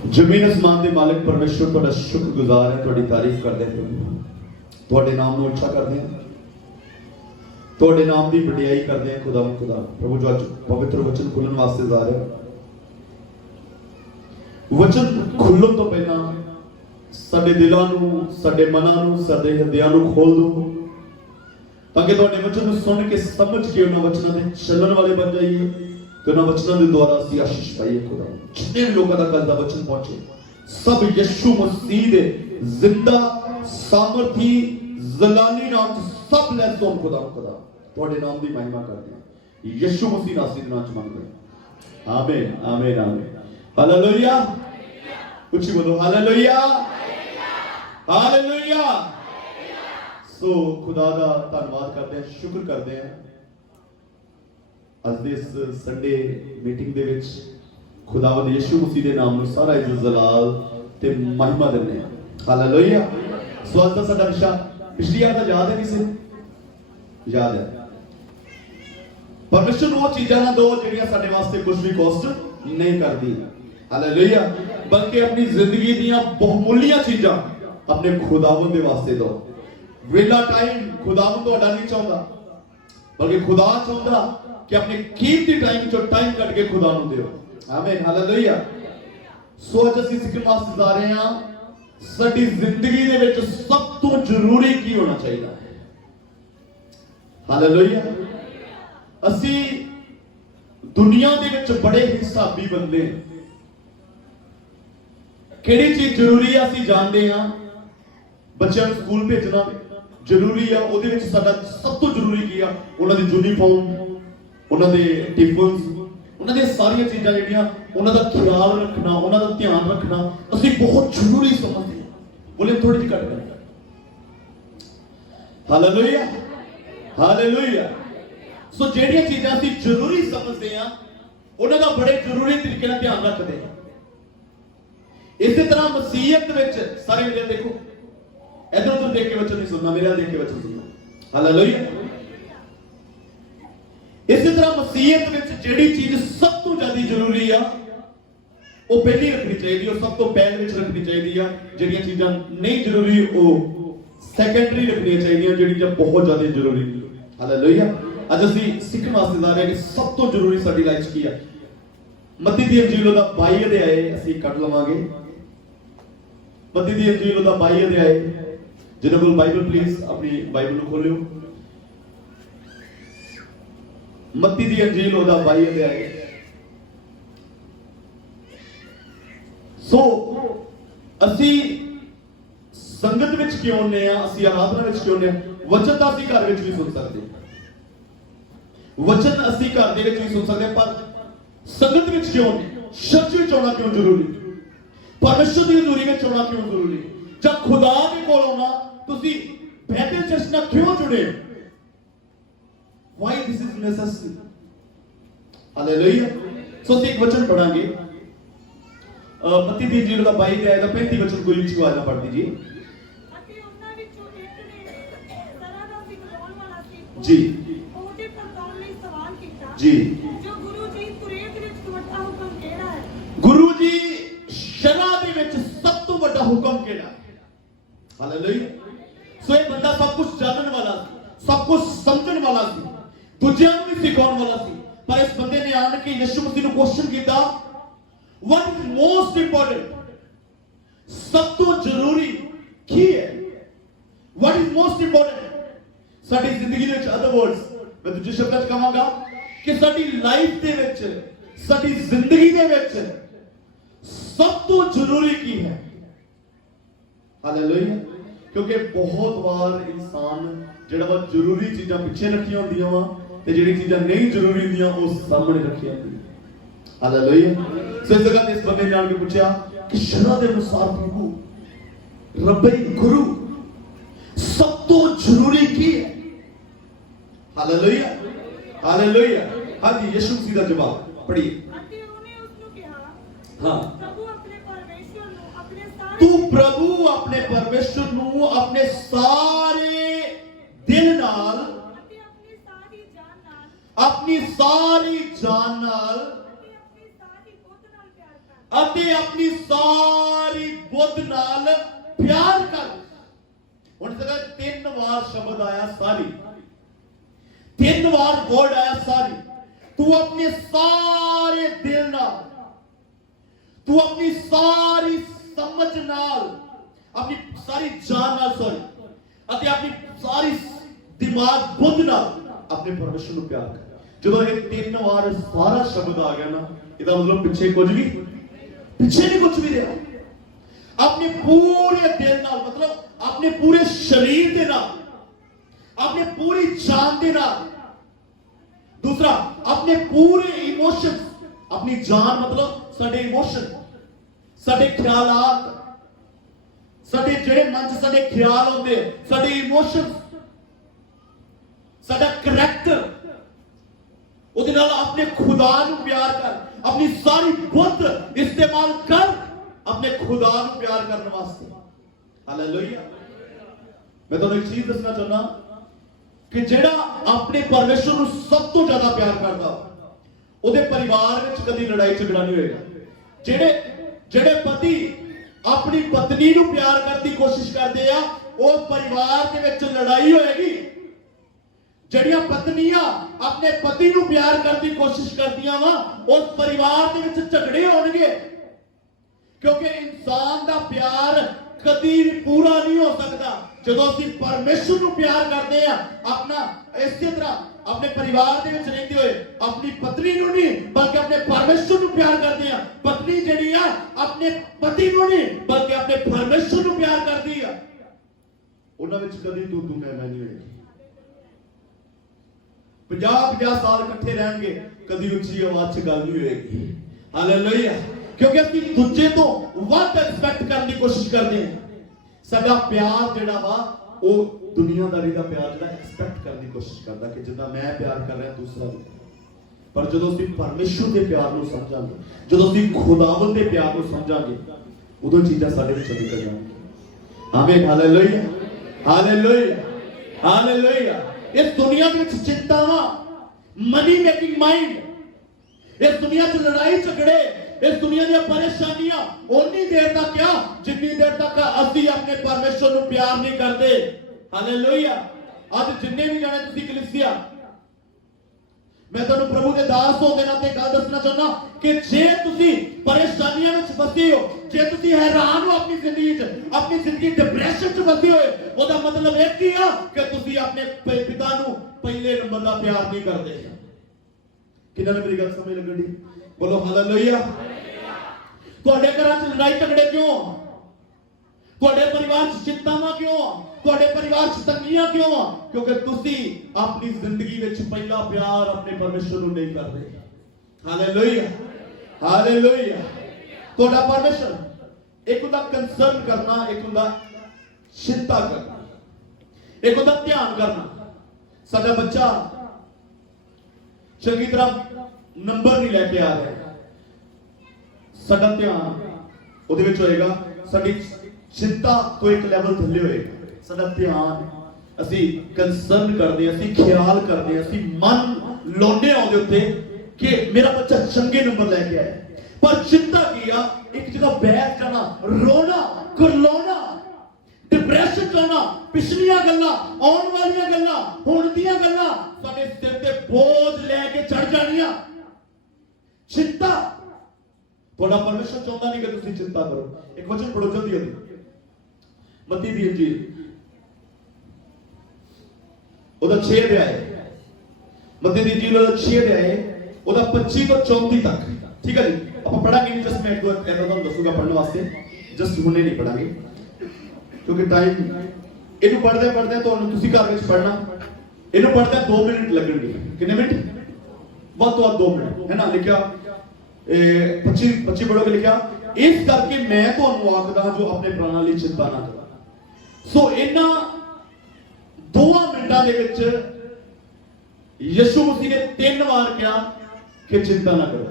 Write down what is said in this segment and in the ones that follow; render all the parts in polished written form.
जमीन आसमान के मालिक परमेश्वर तुहाडा शुक्रगुजार है, तुहाडी तारीफ करते हैं प्रभु, तुहाडे नाम को अच्छा करते हैं, तुहाडे नाम की वडियाई करते हैं खुदा खुदा प्रभु। जो अज पवित्र वचन खुलण वास्ते जा रहे हो, वचन खुलण तो पहला साडे दिलों नूं, साडे मनां नूं, साडे हृदयां नूं खोल दो, ताकि तुहाडे वचन नूं सुन के समझ के उन्हां वचनां दे चलण वाले बन जाइए, तो उन्हां वचनां दे द्वारा असीं आशीष पाइए खुदा। जितने भी लोगों तक दा वचन पहुंचे, सब यीशु मसीह दे जिंदा सामर्थी जलाली नाम च सब ले सुन खुदा खुदा, तुहाडे नाम दी महिमा करदे हैं यीशु मसीह नासी दे नाम च मंगदे हैं, आमीन आमीन आमीन। हालेलुया, कुछ बोलो हालेलुया हालेलुया। सो खुदा दा धन्यवाद करते हैं, शुक्र करते हैं अज इस संडे मीटिंग दे विच खुदावंद यीशु मसीह दे नाम नूं सारा इज्जत जलाल ते महिमा दिंदे हैं। हालेलुया। सो अज दा साडा विशा पिछली बार दा याद है किसे? याद है, परमेश्वर वो चीज़ां ना दो जिहड़ियां साडे वास्ते कुछ भी कॉस्ट नहीं करदी। हालेलुया। बल्कि अपनी जिंदगी दीयां बहुमूल्य चीज़ां अपने खुदावंद दे वास्ते दो। वेला टाइम खुदावंद तुहाडा नहीं चाहुंदा, बल्कि खुदा चाहुंदा कि अपने कीमती टाइम चो टाइम कट के खुदा नूं दिओ। आमीन हालेलुया। सो अज असीं सिक्खण वास्ते जा रहे हां, साडी जिंदगी दे विच सब तो जरूरी की होना चाहिए। हालेलुया। असी दुनिया दे विच बड़े हिसाबी बंदे, किहड़ी चीज जरूरी है असी जानते हैं। बच्चों को स्कूल भेजना जरूरी है, उहदे विच साडा सब तो जरूरी की है उन्हां दी यूनीफॉर्म, उन्हां दे टिफिन, उन्हां दी सारियां चीज़ां जिहड़ियां उन्हां दा ख्याल रखना, उन्हां दा ध्यान रखना असी बहुत जरूरी समझते हैं। बोले थोड़ी जी कट कर। Hallelujah hallelujah. सो जिहड़ियां चीज़ां असी जरूरी समझते हैं उन्हां दा बड़े जरूरी तरीके नाल ध्यान रखते हैं। इसी तरह मसीहत विच सारे मेरे देखो, इधर उधर देख के वचन नहीं सुनना, मेरा देख के वचन सुनना। हालेलुया। इसी तरह मसीहत विच जिहड़ी चीज सब तो ज्यादा जरूरी है वो पहली रखनी चाहिए, और सब तो पहले विच रखनी चाहिए। जिहड़ियां चीज़ां नहीं जरूरी वो सैकेंडरी रखनी चाहिए, जिहड़ियां बहुत ज्यादा जरूरी। हालेलुया। अज असीं सीखण वास्ते जा रहे हैं कि सब तो जरूरी साडी लाइफ की है। मत्ती दी अंजील दा 22 अध्याय असीं कट लवांगे। मत्ती दी अंजील दा 22 अध्याय, जिन्हां कोल बाइबल प्लीज अपनी बाइबल नूं खोलियो। मत्ती दी अंजील दा 22 अध्याय। सो असी संगत विच क्यों ने आ, असी आराधना विच क्यों ने आ? वचन तां असी घर विच भी सुन सकते, वचन असी घर दे विच भी सुन सकते, पर संगत विच क्यों नहीं? चर्च विच आउणा क्यों जरूरी? परमेश्वर दी हज़ूरी विच आउणा क्यों जरूरी? जब खुदा दे कोल आउणा तुसी बैतल चर्च नाल क्यों जुड़े? Why this is necessary? Hallelujah. सो असीं एक वचन पढ़ांगे, मत्ती दी अंजील दा 22 अध्याय दा 35 वचन कोई अच्छी आवाज़ नाल पढ़ दीजिए जी जी। जो गुरु जी कुरैत विच वड्डा हुकम केड़ा है? गुरु जी शरअ दे विच सब तो वड्डा हुकम केड़ा है? हालेलुया। सो ये बंदा सब कुछ जानने वाला सी, सब कुछ समझने वाला सी, दूजियां नूं भी सिखाउण वाला सी, पर इस बंदे ने आन के यीशु मसीह नूं क्वेश्चन कीता, व्हाट इज मोस्ट इंपॉर्टेंट? सब तो जरूरी की है? व्हाट इज मोस्ट इंपॉर्टेंट साडी जिंदगी दे विच? अदर वर्ड्स मैं दूजे शब्दां च कहांगा कि साडी लाइफ दे विच, साडी जिंदगी दे विच सब तो जरूरी की है? हालेलुया। क्योंकि बहुत बार इंसान जिहड़ा वा जरूरी चीज़ां पिछे रखियां होंदियां वा ते जिहड़ी चीज़ां नहीं जरूरी होंदियां वो सामने रखियां होंदियां। हालेलुया। सो इस जगह इस बंदे ने आके पूछा कि शरअ दे अनुसार प्रभु रब्बे गुरु सब तो जरूरी की है? Hallelujah hallelujah. हाँ जी, यीशु मसीह दा जवाब पढ़िए। अते उन्हें उसनु कहा, हाँ, प्रभु अपने परमेश्वर नु अपने सारे, तू प्रभु अपने परमेश्वर नूं अपने सारे दिल नाल, अते अपनी सारी जान नाल, अपनी सारी जान नाल, अते अपनी सारी बुद्ध नाल प्यार कर, ਅਤੇ ਆਪਣੀ ਸਾਰੀ ਬੁੱਧ ਨਾਲ ਪਿਆਰ ਕਰ। ਹੁਣ ਤੱਕ 3 ਵਾਰ ਸ਼ਬਦ ਆਇਆ ਸਾਰੀ, 3 ਵਾਰ ਵਰਡ ਆਇਆ ਸਾਰੀ। ਤੂੰ ਆਪਣੇ ਸਾਰੇ ਦਿਲ ਨਾਲ, ਤੂੰ ਆਪਣੀ ਸਾਰੀ ਸਮਝ ਨਾਲ, ਆਪਣੀ ਸਾਰੀ ਜਾਨ ਨਾਲ, ਸੌਰੀ, ਅਤੇ ਆਪਣੀ ਸਾਰੀ ਦਿਮਾਗ ਬੁੱਧ ਨਾਲ ਆਪਣੇ ਪਰਮੇਸ਼ਰ ਨੂੰ ਪਿਆਰ ਕਰ। ਜਦੋਂ ਇਹ 3 ਵਾਰ ਸਾਰਾ ਸ਼ਬਦ ਆ ਗਿਆ ਨਾ, ਇਹਦਾ ਮਤਲਬ ਪਿੱਛੇ ਕੁਝ ਨਹੀਂ ਕੁਝ ਵੀ ਰਿਹਾ। अपने पूरे दिल नाल, मतलब अपने पूरे शरीर के नाल, अपने पूरी जान के नाल। दूसरा, अपने पूरे इमोशंस, अपनी जान मतलब साडे इमोशन, साडे ख्यालात, साडे जेड़े मन च साडे ख्याल होंदे, साडे इमोशंस, साडा करैक्टर, उहदे नाल अपने खुदा नूं प्यार कर। अपनी सारी बुद्ध इस्तेमाल कर अपने खुदा नूं प्यार करने वास्ते। हालेलुया। मैं तुहानूं एक चीज दसना चाहना कि जेड़ा अपने परमेश्वर नूं सब तो ज्यादा प्यार करदा, ਉਹਦੇ परिवार ਵਿੱਚ कदी लड़ाई झगड़ा नहीं होएगा। ਜਿਹੜੇ पति अपनी पत्नी ਨੂੰ प्यार करने की कोशिश करते आ, ਉਹ परिवार ਦੇ ਵਿੱਚ लड़ाई होएगी। ਜਿਹੜੀਆਂ पत्नियां अपने पति ਨੂੰ प्यार करने की कोशिश करदियां वा, उस परिवार ਦੇ ਵਿੱਚ ਝਗੜੇ होणगे। क्योंकि इंसान का प्यार कदी भी पूरा नहीं हो सकता। जो असं परमेश्वर को प्यार करते हैं, अपना इसी तरह अपने परिवार के रहते हुए अपनी पत्नी को नहीं बल्कि अपने परमेश्वर को प्यार करते हैं। पत्नी जी है अपने पति को नहीं बल्कि अपने परमेश्वर को प्यार करती है। उन्होंने कभी तू मैं नहीं होगी। 50 साल इकट्ठे रहेंगे, कभी उच्ची आवाज से गल नहीं होगी। हालेलुया। क्योंकि ਅਸੀਂ ਦੂਜੇ ਤੋਂ ਵੱਧ ਐਕਸਪੈਕਟ ਕਰਨ ਦੀ ਕੋਸ਼ਿਸ਼ ਕਰਦੇ ਹਾਂ। ਸਾਡਾ ਪਿਆਰ ਜਿਹੜਾ ਵਾ ਉਹ ਦੁਨੀਆਦਾਰੀ ਦਾ ਪਿਆਰ ਜਿਹੜਾ ਐਕਸਪੈਕਟ ਕਰਨ ਦੀ ਕੋਸ਼ਿਸ਼ ਕਰਦਾ ਕਿ ਜਿੱਦਾਂ ਮੈਂ ਪਿਆਰ ਕਰ ਰਿਹਾ ਦੂਸਰਾ ਵੀ। ਪਰ ਜਦੋਂ ਅਸੀਂ ਪਰਮੇਸ਼ਰ ਦੇ ਪਿਆਰ ਨੂੰ ਸਮਝਾਂਗੇ, ਜਦੋਂ ਅਸੀਂ ਖੁਦਾਵੰਦ ਦੇ ਪਿਆਰ ਨੂੰ ਸਮਝਾਂਗੇ, ਉਦੋਂ ਚੀਜ਼ਾਂ ਸਾਡੇ ਵਿੱਚ ਨਿਕਲ ਜਾਣਗੀਆਂ। ਆਮੀਨ। Hallelujah, hallelujah, hallelujah. ਇਸ ਦੁਨੀਆ ਦੇ ਵਿੱਚ ਚਿੰਤਾਵਾਂ, ਮਨੀ ਮੇਕਿੰਗ ਮਾਈਂਡ, ਇਸ ਦੁਨੀਆ 'ਚ ਲੜਾਈ ਝਗੜੇ, इस दुनिया दी परेशानियां उन्नी देर तक क्या जितनी देर तक असि अपने परमेश्वर को प्यार नहीं करते। हालेलुया। आज जिन्ने भी जाने तुसी कलीसिया, मैं तुहानू प्रभु के दास होने नाते गल दसना चाहना कि जे तुसी परेशानियां में फसे हो, जे तुसी हैरान हो अपनी जिंदगी डिप्रेशन च फसे होए, ओदा मतलब एक ही है कि तुसी अपने पिता नू पहले नंबर दा प्यार नहीं करते। किन्ना ने मेरी गल समझ लगणी? बोलो हालेलुया। ਤੁਹਾਡੇ ਘਰਾਂ 'ਚ ਲੜਾਈ ਝਗੜੇ ਕਿਉਂ? ਤੁਹਾਡੇ ਪਰਿਵਾਰ 'ਚ ਚਿੰਤਾਵਾਂ ਕਿਉਂ? ਤੁਹਾਡੇ ਪਰਿਵਾਰ 'ਚ ਤੰਗੀਆਂ ਕਿਉਂ? ਕਿਉਂਕਿ ਤੁਸੀਂ ਆਪਣੀ ਜ਼ਿੰਦਗੀ ਵਿੱਚ ਪਹਿਲਾ ਪਿਆਰ ਆਪਣੇ ਪਰਮੇਸ਼ਰ ਨੂੰ ਨਹੀਂ ਕਰਦੇ। Hallelujah, hallelujah. ਤੁਹਾਡਾ ਪਰਮੇਸ਼ਰ ਇੱਕ ਹੁੰਦਾ ਕੰਸਰਨ ਕਰਨਾ, ਇੱਕ ਹੁੰਦਾ ਚਿੰਤਾ ਕਰਨਾ, ਇੱਕ ਹੁੰਦਾ ਧਿਆਨ ਕਰਨਾ। ਸਾਡਾ ਬੱਚਾ ਚੰਗੀ ਤਰ੍ਹਾਂ ਨੰਬਰ ਨਹੀਂ ਲੈ ਕੇ ਆ ਰਿਹਾ, ਸਾਡਾ ਧਿਆਨ ਉਹਦੇ ਵਿੱਚ ਹੋਏਗਾ, ਸਾਡੀ ਚਿੰਤਾ ਤੋਂ ਇੱਕ ਲੈਵਲ ਥੱਲੇ ਹੋਏਗਾ। ਸਾਡਾ ਧਿਆਨ, ਅਸੀਂ ਕੰਸਰਨ ਕਰਦੇ ਹਾਂ, ਅਸੀਂ ਖਿਆਲ ਕਰਦੇ ਹਾਂ, ਅਸੀਂ ਮਨ ਲਾਉਂਦੇ ਹਾਂ ਉਹਦੇ ਉੱਤੇ ਕਿ ਮੇਰਾ ਬੱਚਾ ਚੰਗੇ ਨੰਬਰ ਲੈ ਕੇ ਆਏ। ਪਰ ਚਿੰਤਾ ਕੀ ਆ? ਇੱਕ ਜਗ੍ਹਾ ਬੈਠ ਜਾਣਾ, ਰੋਣਾ, ਕਰਲਾਉਣਾ, डिप्रेशन जाना, पिछलियां गल्लां, आने वालियां गल्लां, हुण दियां गल्लां साडे सिर ते बोझ लेके चढ़ जानियां। चिंता, थोड़ा परमेश्वर चाहता नहीं कि तुसीं चिंता करो। एक वचन पढ़ो जल्दी जल्दी, मत्ती दी इंजील ओदा 6 अध्याय, मत्ती दी इंजील ओदा 6 अध्याय ओदा 25 ਤੋਂ 34 तक। ठीक है जी, ਆਪਾਂ पढ़ांगे नहीं, जस्ट मैं एक दो ऐसा ਤੁਹਾਨੂੰ ਦੱਸੂਗਾ पढ़ने वास्ते, जस्ट हुणे नहीं पढ़ांगे क्योंकि टाइम इनू पढ़दे पढ़दे ਤੁਹਾਨੂੰ ਤੁਸੀਂ ਘਰ ਵਿੱਚ ਪੜਨਾ, ਇਹਨੂੰ ਪੜਦੇ 2 ਮਿੰਟ ਲੱਗਣਗੇ। ਕਿੰਨੇ ਮਿੰਟ? ਵੱਧ ਤੋਂ ਵੱਧ 2 ਮਿੰਟ, ਹੈ ਨਾ। ਲਿਖਿਆ 25 ਪੜੋਗੇ, ਲਿਖਿਆ ਇਸ ਕਰਕੇ ਮੈਂ ਤੁਹਾਨੂੰ ਆਖਦਾ ਜੋ ਆਪਣੇ ਪ੍ਰਾਣਾਂ ਲਈ ਚਿੰਤਾ ਨਾ ਕਰੋ। ਸੋ ਇਹਨਾਂ 2 ਮਿੰਟਾਂ ਦੇ ਵਿੱਚ ਯਿਸੂ ਮਸੀਹ ਨੇ 3 ਵਾਰ ਕਿਹਾ ਕਿ ਚਿੰਤਾ ਨਾ ਕਰੋ।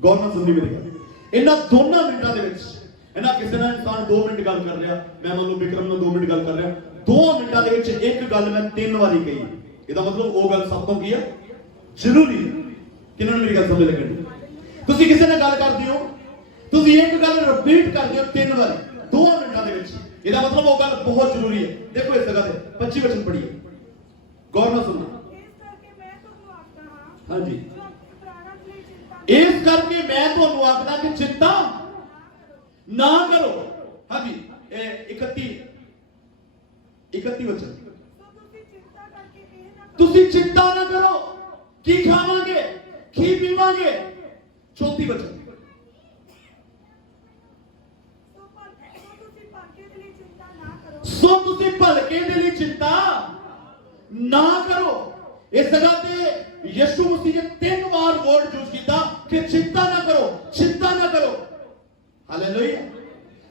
ਗੌਰ ਨਾਲ ਸੁਣੀ ਮੇਰੀ ਗੱਲ। ਇਹਨਾਂ 2 ਮਿੰਟਾਂ ਦੇ ਵਿੱਚ ना किसी ना इंसान 2 मिनट गल कर रहा, मैं मान लो विक्रम ने 2 मिनट गल कर रहा, 2 मिनटां दे विच एक गल मैं 3 बारी कही। इसदा मतलब वो गल सब तो की है जरूरी है। किन्हां नूं मेरी गल समझ लगणी? तुसीं किसी नाल गल करदे हो, ਤੁਸੀਂ ਇੱਕ ਗੱਲ ਰਿਪੀਟ ਕਰਦੇ ਹੋ 3 ਵਾਰੀ 2 ਮਿੰਟਾਂ ਦੇ ਵਿੱਚ, ਇਹਦਾ ਮਤਲਬ ਉਹ ਗੱਲ ਬਹੁਤ ਜ਼ਰੂਰੀ ਹੈ। ਦੇਖੋ ਇਸ ਜਗ੍ਹਾ ਤੇ 25 ਵਚਨ ਪੜ੍ਹੀਏ, ਗੌਰ ਨਾਲ ਸੁਣਨਾ। ਹਾਂਜੀ, ਇਸ ਕਰਕੇ ਮੈਂ ਤੁਹਾਨੂੰ ਆਖਦਾ ਕਿ ਚਿੰਤਾ ਨਾ ਕਰੋ। ਹਾਂਜੀ, 31 ਵਚਨ, ਤੁਸੀਂ ਚਿੰਤਾ ਨਾ ਕਰੋ ਕੀ ਖਾਵਾਂਗੇ ਕੀ ਪੀਵਾਂਗੇ। 34 ਵਚਨ, ਸੋ ਤੁਸੀਂ ਭਲਕੇ ਦੇ ਲਈ ਚਿੰਤਾ ਨਾ ਕਰੋ। ਇਸ ਜਗ੍ਹਾ ਤੇ ਯਿਸੂ ਮਸੀਹ ਨੇ 3 ਵਾਰ ਵਰਡ ਯੂਜ਼ ਕੀਤਾ ਕਿ ਚਿੰਤਾ ਨਾ ਕਰੋ, ਚਿੰਤਾ ਨਾ ਕਰੋ। ਹਾਲੇਲੂਇਆ।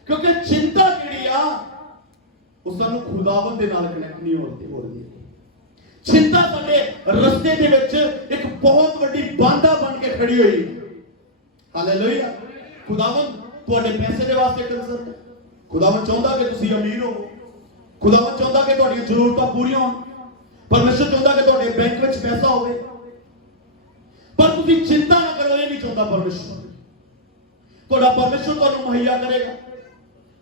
ਕਿਉਂਕਿ ਚਿੰਤਾ ਜਿਹੜੀ ਆ ਉਹ ਸਾਨੂੰ ਖੁਦਾਵੰਦ ਦੇ ਨਾਲ ਕਨੈਕਟ ਨਹੀਂ ਹੋ ਰਹੀ। ਚਿੰਤਾ ਸਾਡੇ ਰਸਤੇ ਦੇ ਵਿੱਚ ਇੱਕ ਬਹੁਤ ਵੱਡੀ ਬਾਂਧਾ ਬਣ ਕੇ ਖੜੀ ਹੋਈ ਹੈ। ਹਾਲੇਲੂਇਆ। ਖੁਦਾਵੰਦ ਤੁਹਾਡੇ ਪੈਸੇ ਦੇ ਵਾਸਤੇ ਕੰਸਰਨ ਹੈ। ਖੁਦਾਵੰਦ ਚਾਹੁੰਦਾ ਕਿ ਤੁਸੀਂ ਅਮੀਰ ਹੋ। ਖੁਦਾਵੰਦ ਚਾਹੁੰਦਾ ਕਿ ਤੁਹਾਡੀਆਂ ਜ਼ਰੂਰਤਾਂ ਪੂਰੀਆਂ ਹੋਣ। ਪਰਮੇਸ਼ਰ ਚਾਹੁੰਦਾ ਕਿ ਤੁਹਾਡੇ ਬੈਂਕ ਵਿੱਚ ਪੈਸਾ ਹੋਵੇ। ਪਰ ਤੁਸੀਂ ਚਿੰਤਾ ਨਾ ਕਰੋ, ਇਹ ਨਹੀਂ ਚਾਹੁੰਦਾ ਪਰਮੇਸ਼ਰ। ਤੁਹਾਡਾ ਪਰਮੇਸ਼ਰ ਤੁਹਾਨੂੰ ਮੁਹੱਈਆ ਕਰੇਗਾ।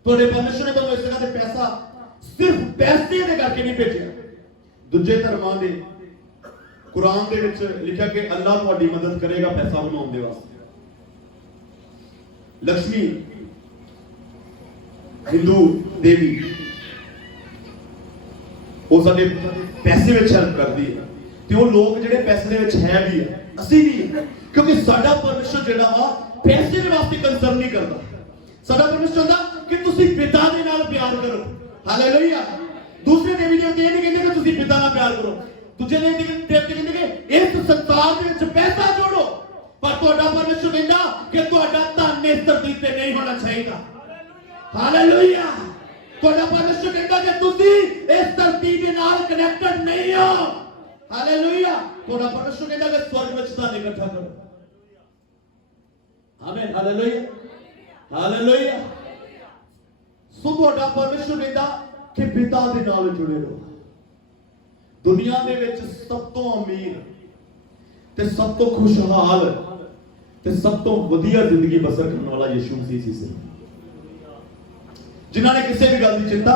ਤੁਹਾਡੇ ਪਰਮੇਸ਼ਰ ਨੇ ਤੁਹਾਨੂੰ ਇਸ ਜਗ੍ਹਾ ਤੇ ਪੈਸਾ ਸਿਰਫ ਪੈਸੇ ਦੇ ਕਰਕੇ ਨਹੀਂ ਭੇਜਿਆ। ਦੂਜੇ ਧਰਮਾਂ ਦੇ ਕੁਰਾਨ ਦੇ ਵਿੱਚ ਲਿਖਿਆ ਕਿ ਅੱਲਾਹ ਤੁਹਾਡੀ ਮਦਦ ਕਰੇਗਾ ਪੈਸਾ ਬਣਾਉਣ ਦੇ ਵਾਸਤੇ। ਲక్ష్ਮੀ ਹਿੰਦੂ ਦੇਵੀ ਉਹ ਸਾਡੇ ਪੈਸੇ ਵਿੱਚ ਹੈਲਪ ਕਰਦੀ ਹੈ, ਤੇ ਉਹ ਲੋਕ ਜਿਹੜੇ ਪੈਸੇ ਦੇ ਵਿੱਚ ਹੈ ਵੀ ਹੈ, ਅਸੀਂ ਵੀ ਹੈ। ਕਿਉਂਕਿ ਸਾਡਾ ਪਰਮੇਸ਼ਰ ਜਿਹੜਾ ਵਾ ਪੈਸੇ ਦੇ ਵਾਸਤੇ ਕੰਸਰਨ ਨਹੀਂ ਕਰਦਾ। ਸਾਡਾ ਪਰਮੇਸ਼ਰ ਚਾਹੁੰਦਾ ਕਿ ਤੁਸੀਂ ਪਿਤਾ ਦੇ ਨਾਲ ਪਿਆਰ ਕਰੋ। ਹਾਲੇਲੂਇਆ। ਦੂਸਰੇ ਦੇਵੀ ਦੇਵਤੇ ਇਹ ਨਹੀਂ ਕਹਿੰਦੇ ਕਿ ਤੁਸੀਂ ਪਿਤਾ ਨਾਲ ਪਿਆਰ ਕਰੋ। ਦੂਜੇ ਦੇਵਤੇ ਕਹਿੰਦੇ ਕਿ ਇਸ ਸੰਸਾਰ ਦੇ ਵਿੱਚ ਪੈਸਾ ਜੋੜੋ, ਪਰ ਤੁਹਾਡਾ ਪਰਮੇਸ਼ਰ ਕਹਿੰਦਾ ਕਿ ਤੁਹਾਡਾ ਧਨ ਇਸ ਧਰਤੀ ਤੇ ਨਹੀਂ ਹੋਣਾ ਚਾਹੀਦਾ। ਹਾਲੇਲੂਇਆ। ਤੁਹਾਡਾ ਪਰਮੇਸ਼ਰ ਕਹਿੰਦਾ ਕਿ ਤੁਸੀਂ ਇਸ ਧਰਤੀ ਦੇ ਨਾਲ ਕਨੈਕਟਡ ਨਹੀਂ ਹੋ। ਹਾਲੇਲੂਇਆ। ਤੁਹਾਡਾ ਪਰਮੇਸ਼ਰ ਕਹਿੰਦਾ ਕਿ ਸਵਰਗ ਵਿੱਚ ਧਨ ਇਕੱਠਾ ਕਰੋ। ਆਮੇਨ। ਹਾਲੇਲੂਇਆ। ਹਾਲੇਲੂਇਆ। ਸੋ ਤੁਹਾਡਾ ਪਰਮੇਸ਼ਰ ਕਹਿੰਦਾ ਕਿ ਪਿਤਾ ਦੇ ਨਾਲ ਜੁੜੇ ਰਹੋ। ਦੁਨੀਆ ਦੇ ਵਿੱਚ ਸਭ ਤੋਂ ਅਮੀਰ ਤੇ ਸਭ ਤੋਂ ਖੁਸ਼ਹਾਲ ਤੇ ਸਭ ਤੋਂ ਵਧੀਆ ਜ਼ਿੰਦਗੀ ਬਸਰ ਕਰਨ ਵਾਲਾ ਯਿਸੂ ਮਸੀਹ ਸੀ। ਜਿਨ੍ਹਾਂ ਨੇ ਕਿਸੇ ਵੀ ਗੱਲ ਦੀ ਚਿੰਤਾ,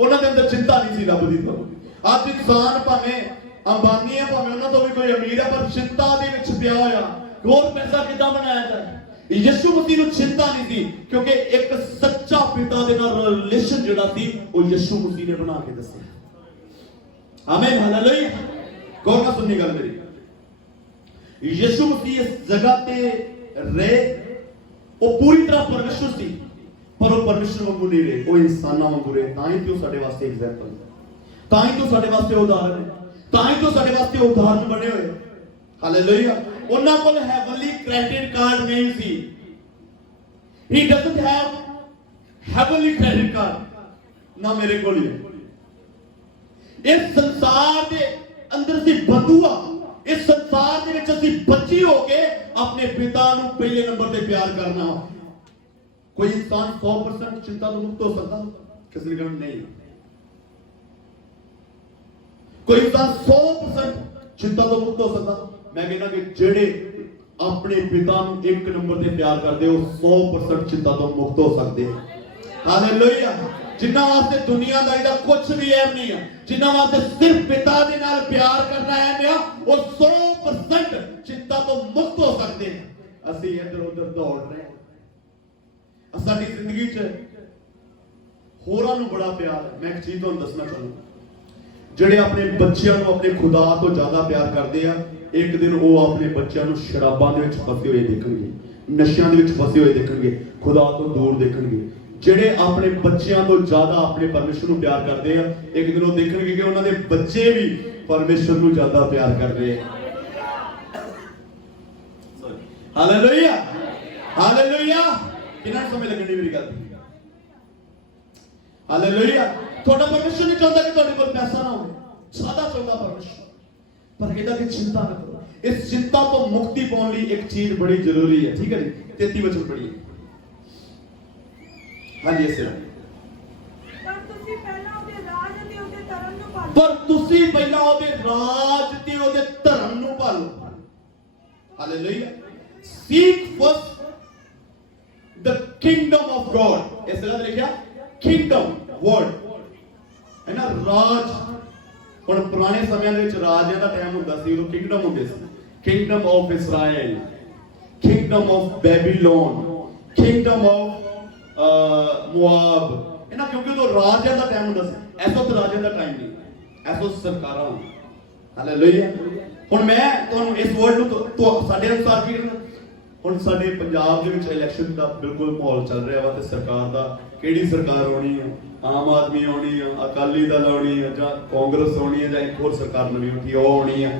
ਉਹਨਾਂ ਦੇ ਅੰਦਰ ਚਿੰਤਾ ਨਹੀਂ ਸੀ ਰੱਬ ਦੀ ਤੋਂ। ਅੱਜ ਇਨਸਾਨ ਭਾਵੇਂ ਅੰਬਾਨੀ ਹੈ, ਭਾਵੇਂ ਉਹਨਾਂ ਤੋਂ ਵੀ ਕੋਈ ਅਮੀਰ ਹੈ, ਪਰ ਚਿੰਤਾ ਦੇ ਵਿੱਚ ਪਿਆ ਹੋਇਆ ਹੋਰ ਪੈਸਾ ਕਿੱਦਾਂ ਬਣਾਇਆ ਜਾਏ। ਯਿਸੂ ਮਸੀਹ ਨੂੰ ਚਿੰਤਾ ਨਹੀਂ ਸੀ, ਕਿਉਂਕਿ ਇੱਕ ਸੱਚਾ ਪਿਤਾ ਦੇ ਨਾਲ ਰਿਲੇਸ਼ਨ ਜਿਹੜਾ ਸੀ ਉਹ ਯਿਸੂ ਮਸੀਹ ਨੇ ਬਣਾ ਕੇ ਦੱਸਿਆ। ਆਮੇਨ। ਹਾਲੇਲੂਇਆ। ਗੌਰ ਨਾਲ ਸੁਣਨੀ ਗੱਲ ਮੇਰੀ। ਯਿਸੂ ਮਸੀਹ ਇਸ ਜਗ੍ਹਾ ਤੇ ਰਹੇ, ਉਹ ਪੂਰੀ ਤਰ੍ਹਾਂ ਪਰਮੇਸ਼ਰ ਸੀ, ਪਰ ਉਹ ਪਰਮੇਸ਼ਰ ਵਾਂਗੂ ਨਹੀਂ ਰਹੇ, ਉਹ ਇਨਸਾਨਾਂ ਵਾਂਗੂ ਰਹੇ। ਤਾਂ ਹੀ ਤੇ ਉਹ ਸਾਡੇ ਵਾਸਤੇ ਐਗਜ਼ਾਮਪਲ ਹੈ, ਤਾਂ ਹੀ ਤੇ ਸਾਡੇ ਵਾਸਤੇ ਉਦਾਹਰਨ ਹੈ, ਤਾਂ ਹੀ ਤੇ ਸਾਡੇ ਵਾਸਤੇ ਉਦਾਹਰਨ ਬਣੇ ਹੋਏ। ਹਾਲੇਲੂਇਆ। ਉਹਨਾਂ ਕੋਲ ਹੈਵਨਲੀ ਕ੍ਰੈਡਿਟ ਕਾਰਡ ਨਹੀਂ ਸੀ। He doesn't have heavenly credit card. ਨਾ ਮੇਰੇ ਕੋਲ ਹੀ। ਇਸ ਸੰਸਾਰ ਦੇ ਅੰਦਰ ਸੀ ਬੰਦੂਆ। ਇਸ ਸੰਸਾਰ ਦੇ ਵਿੱਚ ਅਸੀਂ ਬੱਚੀ ਹੋ ਕੇ ਆਪਣੇ ਪਿਤਾ ਨੂੰ ਪਹਿਲੇ ਨੰਬਰ ਤੇ ਪਿਆਰ ਕਰਨਾ। ਕੋਈ ਇਨਸਾਨ 100% ਚਿੰਤਾ ਤੋਂ ਮੁਕਤ ਹੋ ਸਕਦਾ? ਕਿਸੇ ਨੇ ਕਹਿਣਾ ਨਹੀਂ। ਕੋਈ ਇਨਸਾਨ 100% ਚਿੰਤਾ ਤੋਂ ਮੁਕਤ ਹੋ ਸਕਦਾ? ਮੈਂ ਕਹਿੰਦਾ ਕਿ ਜਿਹੜੇ ਆਪਣੇ ਪਿਤਾ ਨੂੰ 1 ਨੰਬਰ ਤੇ ਪਿਆਰ ਕਰਦੇ ਉਹ 100% ਚਿੰਤਾ ਤੋਂ ਮੁਕਤ ਹੋ ਸਕਦੇ। ਹਾਲੇਲੂਇਆ। ਜਿਨ੍ਹਾਂ ਵਾਸਤੇ ਦੁਨੀਆਦਾਰੀ ਦਾ ਕੁਝ ਵੀ ਅਹਿਮ ਨਹੀਂ ਹੈ, ਜਿਨ੍ਹਾਂ ਵਾਸਤੇ ਸਿਰਫ ਪਿਤਾ ਦੇ ਨਾਲ ਪਿਆਰ ਕਰਨਾ ਅਹਿਮ ਹੈ, ਉਹ 100% ਚਿੰਤਾ ਤੋਂ ਮੁਕਤ ਹੋ ਸਕਦੇ ਹਨ। ਅਸੀਂ ਇੱਧਰ ਉੱਧਰ ਦੌੜ ਰਹੇ ਹਾਂ। ਸਾਡੀ ਜ਼ਿੰਦਗੀ 'ਚ ਹੋਰਾਂ ਨੂੰ ਬੜਾ ਪਿਆਰ ਹੈ। ਮੈਂ ਇੱਕ ਚੀਜ਼ ਤੁਹਾਨੂੰ ਦੱਸਣਾ ਚਾਹੁੰਦਾ, ਜਿਹੜੇ ਆਪਣੇ ਬੱਚਿਆਂ ਨੂੰ ਆਪਣੇ ਖੁਦਾ ਤੋਂ ਜ਼ਿਆਦਾ ਪਿਆਰ ਕਰਦੇ ਆ, ਇੱਕ ਦਿਨ ਉਹ ਆਪਣੇ ਬੱਚਿਆਂ ਨੂੰ ਸ਼ਰਾਬਾਂ ਦੇ ਵਿੱਚ ਫਸੇ ਹੋਏ ਦੇਖਣਗੇ, ਨਸ਼ਿਆਂ ਦੇ ਵਿੱਚ ਫਸੇ ਹੋਏ ਦੇਖਣਗੇ, ਖੁਦਾ ਤੋਂ ਦੂਰ ਦੇਖਣਗੇ। ਜਿਹੜੇ ਆਪਣੇ ਬੱਚਿਆਂ ਤੋਂ ਜ਼ਿਆਦਾ ਆਪਣੇ ਪਰਮੇਸ਼ਰ ਨੂੰ ਪਿਆਰ ਕਰਦੇ ਆ, ਇੱਕ ਦਿਨ ਉਹ ਦੇਖਣਗੇ ਕਿ ਉਹਨਾਂ ਦੇ ਬੱਚੇ ਵੀ ਪਰਮੇਸ਼ਰ ਨੂੰ ਜ਼ਿਆਦਾ ਪਿਆਰ ਕਰ ਰਹੇ ਆ। ਹਾਲੇਲੂਇਆ। ਹਾਲੇਲੂਇਆ। ਕਿੰਨਾ ਸਮੇਂ ਲੱਗਣੀ ਮੇਰੀ ਗੱਲ? ਹਾਲੇਲੂਇਆ। ਤੁਹਾਡਾ ਪਰਮੇਸ਼ਰ ਨਹੀਂ ਚਾਹੁੰਦਾ ਕਿ ਤੁਹਾਡੇ ਕੋਲ ਪੈਸਾ ਨਾ ਹੋਵੇ, ਸਾਦਾ ਚਾਹੁੰਦਾ ਪਰਮੇਸ਼ਰ, ਪਰ ਕਹਿੰਦਾ ਕਿ ਚਿੰਤਾ ਨਾ ਕਰੋ। ਇਸ ਚਿੰਤਾ ਤੋਂ ਮੁਕਤੀ ਪਾਉਣ ਲਈ ਇੱਕ ਚੀਜ਼ ਬੜੀ ਜ਼ਰੂਰੀ ਹੈ। ਠੀਕ ਹੈ ਜੀ। 33 ਵਚਨ ਪੜ੍ਹੀਏ। ਹਾਂਜੀ ਇਸ ਤਰ੍ਹਾਂ, ਪਰ ਤੁਸੀਂ ਪਹਿਲਾਂ ਉਹਦੇ ਰਾਜ ਅਤੇ ਉਹਦੇ ਧਰਮ ਨੂੰ ਭਾਲੋ। ਪਰ ਤੁਸੀਂ ਪਹਿਲਾਂ ਉਹਦੇ ਰਾਜ ਤੇ ਉਹਦੇ ਧਰਮ ਨੂੰ ਭਾਲੋ। Hallelujah. Seek first the kingdom of God. इस जगह लिखा किंगडम वर्ड है ना, राज। ਹੁਣ ਪੁਰਾਣੇ ਸਮਿਆਂ ਦੇ ਵਿੱਚ ਰਾਜਿਆਂ ਦਾ ਟਾਈਮ ਹੁੰਦਾ ਸੀ, ਉਦੋਂ ਕਿੰਗਡਮ ਹੁੰਦੇ ਸੀ। Kingdom of Israel, kingdom of Babylon, kingdom of Moab, ਇਹਨਾਂ ਕਿਉਂਕਿ ਉਦੋਂ ਰਾਜਿਆਂ ਦਾ ਟਾਈਮ ਹੁੰਦਾ ਸੀ। ਐਸੋ ਤਾਂ ਰਾਜਿਆਂ ਦਾ ਟਾਈਮ ਨਹੀਂ, ਐਸੋ ਸਰਕਾਰਾਂ। ਹਾਲੇਲੂਇਆ। ਹੁਣ ਮੈਂ ਤੁਹਾਨੂੰ ਇਸ ਵਰਡ ਨੂੰ ਸਾਡੇ ਅਨੁਸਾਰ ਕੀ ਕਰਨਾ, ਹੁਣ ਸਾਡੇ ਪੰਜਾਬ ਦੇ ਵਿੱਚ ਇਲੈਕਸ਼ਨ ਦਾ ਬਿਲਕੁਲ ਮਾਹੌਲ ਚੱਲ ਰਿਹਾ ਵਾ, ਤੇ ਸਰਕਾਰ ਦਾ ਕਿਹੜੀ ਸਰਕਾਰ ਆਉਣੀ ਆ, ਆਮ ਆਦਮੀ ਆਉਣੀ ਆ, ਅਕਾਲੀ ਦਲ ਆਉਣੀ ਆ, ਜਾਂ ਕਾਂਗਰਸ ਆਉਣੀ ਆ, ਜਾਂ ਇੱਕ ਹੋਰ ਸਰਕਾਰ ਨਵੀਂ ਉੱਠੀ ਉਹ ਆਉਣੀ ਆ,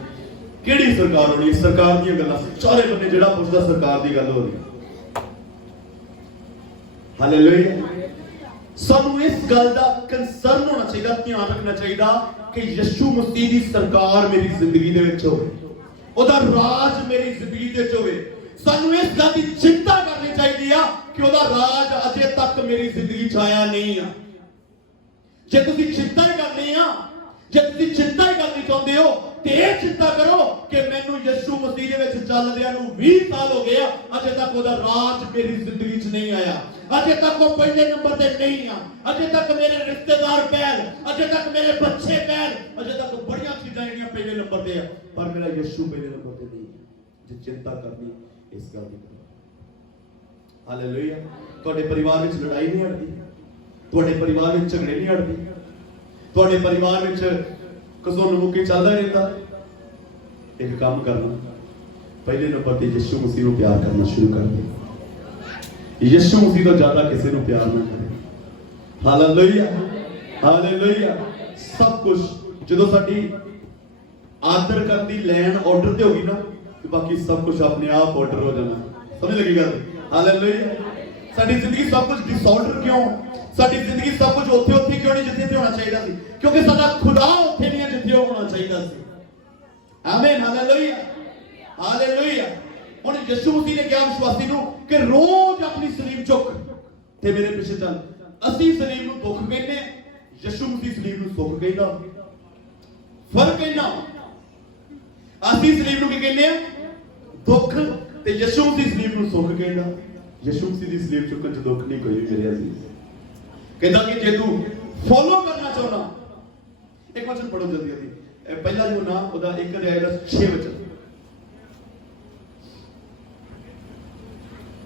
ਕਿਹੜੀ ਸਰਕਾਰ ਆਉਣੀ ਹੈ, ਸਰਕਾਰ ਦੀਆਂ ਗੱਲਾਂ ਚਾਰੇ ਬੰਨੇ ਜਿਹੜਾ ਪੁੱਛਦਾ ਸਰਕਾਰ ਦੀ ਗੱਲ ਹੋ ਰਹੀ। ਹਾਲੇਲੂਇਆ। ਸਾਨੂੰ ਇਸ ਗੱਲ ਦਾ ਕੰਸਰਨ ਹੋਣਾ ਚਾਹੀਦਾ, ਧਿਆਨ ਰੱਖਣਾ ਚਾਹੀਦਾ ਕਿ ਯਿਸੂ ਮਸੀਹ ਦੀ ਸਰਕਾਰ ਮੇਰੀ ਜ਼ਿੰਦਗੀ ਦੇ ਵਿੱਚ ਹੋਵੇ, ਉਹਦਾ ਰਾਜ ਮੇਰੀ ਜ਼ਿੰਦਗੀ ਦੇ ਵਿੱਚ ਹੋਵੇ। ਸਾਨੂੰ ਇਸ ਗੱਲ ਦੀ ਚਿੰਤਾ ਕਰਨੀ ਚਾਹੀਦੀ ਆ ਕਿ ਉਹਦਾ ਰਾਜ ਅਜੇ ਤੱਕ ਮੇਰੀ ਜ਼ਿੰਦਗੀ 'ਚ ਆਇਆ ਨਹੀਂ ਆ। ਜੇ ਤੁਸੀਂ ਚਿੰਤਾ ਹੀ ਕਰਨੀ ਆ, ਜੇ ਤੁਸੀਂ ਚਿੰਤਾ ਹੀ ਕਰਨੀ ਚਾਹੁੰਦੇ ਹੋ, ਤੇ ਇਹ ਚਿੰਤਾ ਕਰੋ ਕਿ ਮੈਨੂੰ ਯਿਸੂ ਮਸੀਹ ਦੇ ਵਿੱਚ ਚੱਲਦਿਆਂ ਨੂੰ 20 ਸਾਲ ਹੋ ਗਏ ਆ, ਅਜੇ ਤੱਕ ਉਹਦਾ ਰਾਜ ਮੇਰੀ ਜ਼ਿੰਦਗੀ 'ਚ ਨਹੀਂ ਆਇਆ, ਅਜੇ ਤੱਕ ਉਹ ਪਹਿਲੇ ਨੰਬਰ ਤੇ ਨਹੀਂ ਆ, ਅਜੇ ਤੱਕ ਮੇਰੇ ਰਿਸ਼ਤੇਦਾਰ ਪਹਿਲ, ਅਜੇ ਤੱਕ ਮੇਰੇ ਬੱਚੇ ਪਹਿਲ, ਅਜੇ ਤੱਕ ਬੜੀਆਂ ਚੀਜ਼ਾਂ ਜਿਹੜੀਆਂ ਪਹਿਲੇ ਨੰਬਰ ਤੇ ਆ, ਪਰ ਮੇਰਾ ਯਿਸੂ ਪਹਿਲੇ ਨੰਬਰ ਤੇ ਨਹੀਂ ਹੈ। ਜੇ ਚਿੰਤਾ ਕਰਨੀ ਇਸ ਗੱਲ ਦੀ ਕਰੋ। ਹਾਲੇਲੂਇਆ। ਤੁਹਾਡੇ ਪਰਿਵਾਰ ਵਿੱਚ ਲੜਾਈ ਨਹੀਂ ਹਟਦੀ, ਤੁਹਾਡੇ ਪਰਿਵਾਰ ਵਿੱਚ ਝਗੜੇ ਨਹੀਂ ਹਟਦੇ, ਤੁਹਾਡੇ ਪਰਿਵਾਰ ਵਿੱਚ ਕਸੂਰ ਮੁਕੀ ਚੱਲਦਾ ਰਹਿੰਦਾ। ਇੱਕ ਕੰਮ ਕਰਨਾ, ਪਹਿਲੇ ਨੰਬਰ ਤੇ ਯਿਸੂ ਮਸੀਹ ਨੂੰ ਪਿਆਰ ਕਰਨਾ ਸ਼ੁਰੂ ਕਰ ਦੇ। ਯਿਸੂ ਮਸੀਹ ਤੋਂ ਜ਼ਿਆਦਾ ਕਿਸੇ ਨੂੰ ਪਿਆਰ ਨਾ ਕਰੇ। Hallelujah, hallelujah. ਸਭ ਕੁਝ ਜਦੋਂ ਸਾਡੀ ਆਦਰ ਕਰਨ ਦੀ ਲੈਣ ਆਰਡਰ ਤੇ ਹੋਗੀ ਨਾ, ਤੇ ਬਾਕੀ ਸਭ ਕੁਝ ਆਪਣੇ ਆਪ ਆਰਡਰ ਹੋ ਜਾਣਾ। ਸਮਝ ਲੱਗੀ ਗੱਲ? ਹਾਲੇਲੂਇਆ। ਸਾਡੀ ਜ਼ਿੰਦਗੀ ਸਭ ਕੁਝ ਡਿਸਆਰਡਰ ਕਿਉਂ? ਸਾਡੀ ਜ਼ਿੰਦਗੀ ਸਭ ਕੁਝ ਉੱਥੇ ਕਿਉਂ ਨਹੀਂ ਜਿੱਥੇ ਹੋਣਾ ਚਾਹੀਦਾ ਸੀ? ਕਿਉਂਕਿ ਸਾਡਾ ਖੁਦਾ ਉੱਥੇ ਨਹੀਂ ਹੈ ਜਿੱਥੇ ਉਹ ਹੋਣਾ ਚਾਹੀਦਾ ਸੀ। ਆਮੀਨ। Hallelujah, hallelujah. ਹੁਣ ਯਿਸੂ ਮਸੀਹ ਨੇ ਕਿਹਾ ਵਿਸ਼ਵਾਸੀ ਨੂੰ ਕਿ ਰੋਜ਼ ਆਪਣੀ ਸਲੀਬ ਚੁੱਕ ਤੇ ਮੇਰੇ ਪਿੱਛੇ ਚੱਲ। ਅਸੀਂ ਸਲੀਬ ਨੂੰ ਦੁੱਖ ਕਹਿੰਦੇ, ਯਿਸੂ ਮਸੀਹ ਸਲੀਬ ਨੂੰ ਸੁੱਖ ਕਹਿੰਦਾ। ਫਰਕ ਇਹਨਾਂ, ਅਸੀਂ ਸਲੀਬ ਨੂੰ ਕੀ ਕਹਿੰਦੇ ਆ? ਦੁੱਖ, ਤੇ ਯਿਸੂ ਮਸੀਹ ਸਲੀਬ ਨੂੰ ਸੁੱਖ ਕਹਿੰਦਾ। ਯਿਸੂ ਮਸੀਹ ਦੀ ਸਲੀਬ ਚੁੱਕਣ ਚ ਦੁੱਖ ਨਹੀਂ ਕੋਈ ਵੀ ਮੇਰੇ ਅਜ਼ੀਜ਼। ਕਹਿੰਦਾ ਕਿ ਜੇ ਤੂੰ ਫੋਲੋ ਕਰਨਾ ਚਾਹੁੰਦਾ, ਇੱਕ ਵਚਨ ਪੜੋ ਜਲਦੀ ਜਲਦੀ। ਪਹਿਲਾ ਯੋਹਨਾ ਉਹਦਾ 1:6 ਵਚਨ